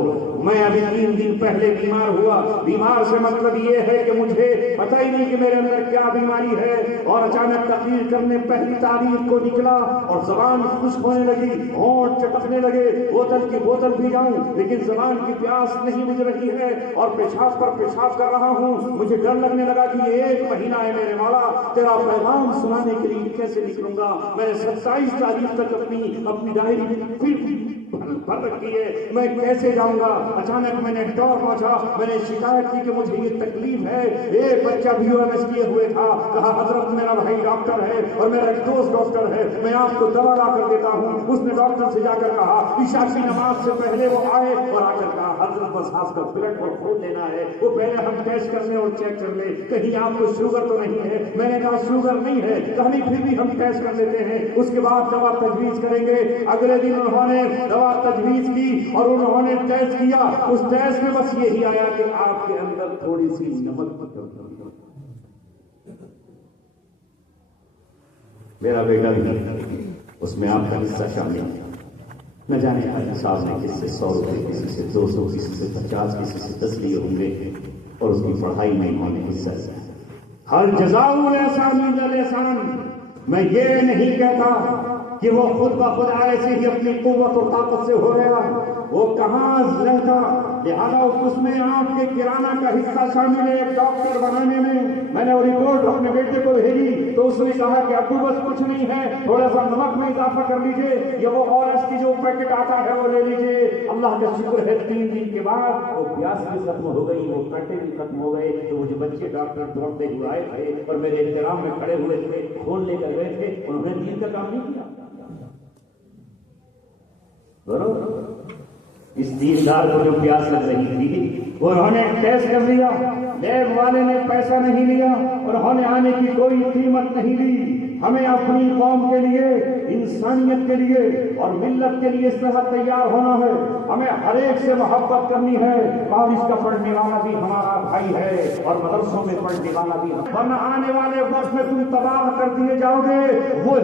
میں ابھی 3 دن پہلے بیمار ہوا۔ بیمار سے مطلب یہ ہے کہ مجھے پتہ ہی نہیں کہ میرے اندر کیا بیماری ہے، اور اچانک تقریر کرنے پہلی تاریخ کو نکلا اور زبان خشک ہونے لگی، ہونٹ چٹکنے لگے، بوتل کی بوتل بھی جاؤں لیکن زبان کی پیاس نہیں بجھ رہی ہے، اور پیشاب پر پیشاب کر رہا ہوں۔ مجھے ڈر لگنے لگا کہ یہ 1 مہینہ ہے میرے مولا تیرا پیغام سنانے کے لیے کیسے نکلوں گا۔ میں نے 27 تاریخ تک اپنی ڈائری پھر بھر رکھی ہے، میں کیسے جاؤں گا؟ اچانک میں نے ڈور پہنچا، میں نے شکایت کی کہ مجھے یہ تکلیف ہے۔ ایک بچہ بھی OMS کیے ہوئے تھا، کہا حضرت میرا بھائی ڈاکٹر ہے اور میرا ایک دوست ڈاکٹر ہے، میں آپ کو دوا لا کر دیتا ہوں۔ اس نے ڈاکٹر سے جا کر کہا، عشاء کی نماز سے پہلے وہ آئے اور آ کر کہا حضرت بس آپ کا بلڈ اور خون لینا ہے، وہ پہلے ہم ٹیسٹ کر لیں اور چیک کر لیں کہیں آپ کو شوگر تو نہیں ہے۔ میں نے کہا شوگر نہیں ہے، کہیں پھر بھی ہم ٹیسٹ کر لیتے ہیں، اس کے بعد دوا تجویز کریں گے۔ اگلے دن انہوں نے دوا تجویز کی اور انہوں نے ٹیسٹ کیا۔ اس ٹیسٹ میں بس یہی آیا کہ آپ کے اندر تھوڑی سی نمک کی کمی ہے۔ میرا بیٹا بھی اس میں آپ کا حصہ شامل ہے۔ نہ جانے حاجی صاحب نے کسی سے 100 روپے، کسی سے 200، کسی سے 50، کسی سے 10 لیے ہوں گے اور اس کی پڑھائی میں انہوں نے حصہ لیا۔ ہر جزاء الاحسان الا الاحسان۔ میں یہ نہیں کہتا کہ وہ خود بخود ایسے ہی اپنی قوت اور طاقت سے ہو گیا، وہ کہاں رہتا۔ لہذا اس میں آپ کے کرانہ کا حصہ شامل ہے ایک ڈاکٹر بنانے میں۔ میں نے وہ رپورٹ اپنے بیٹے کو بھیجی تو اس نے کہا کہ ابو بس کچھ نہیں ہے، تھوڑا سا نمک میں اضافہ کر لیجئے، یا وہ ORS کی جو پیکٹ آتا ہے وہ لے لیجئے۔ اللہ کا شکر ہے 3 دن کے بعد وہ پیاس بھی ختم ہو گئی، وہ کانٹے بھی ختم ہو گئے۔ تو وہ جو بچے ڈاکٹر دوڑتے ہوئے آئے تھے اور میرے احترام میں کھڑے ہوئے تھے، کھول لے کر گئے تھے، انہوں نے دین کا کام نہیں کیا۔ اس دیندار کو جو پیاس لگ رہی تھی وہ انہوں نے ٹیسٹ کر لیا، لیب والے نے پیسہ نہیں لیا اور انہوں نے آنے کی کوئی قیمت نہیں دی۔ ہمیں اپنی قوم کے لیے، انسانیت کے لیے اور ملت کے لیے اس طرح تیار ہونا ہے۔ ہمیں ہر ایک سے محبت کرنی ہے۔ کالج کا پڑھنے والا بھی ہمارا بھائی ہے اور مدرسوں میں پڑھنے والا بھی، ورنہ آنے والے وقت میں تم تباہ کر دیے جاؤ گے۔ وہ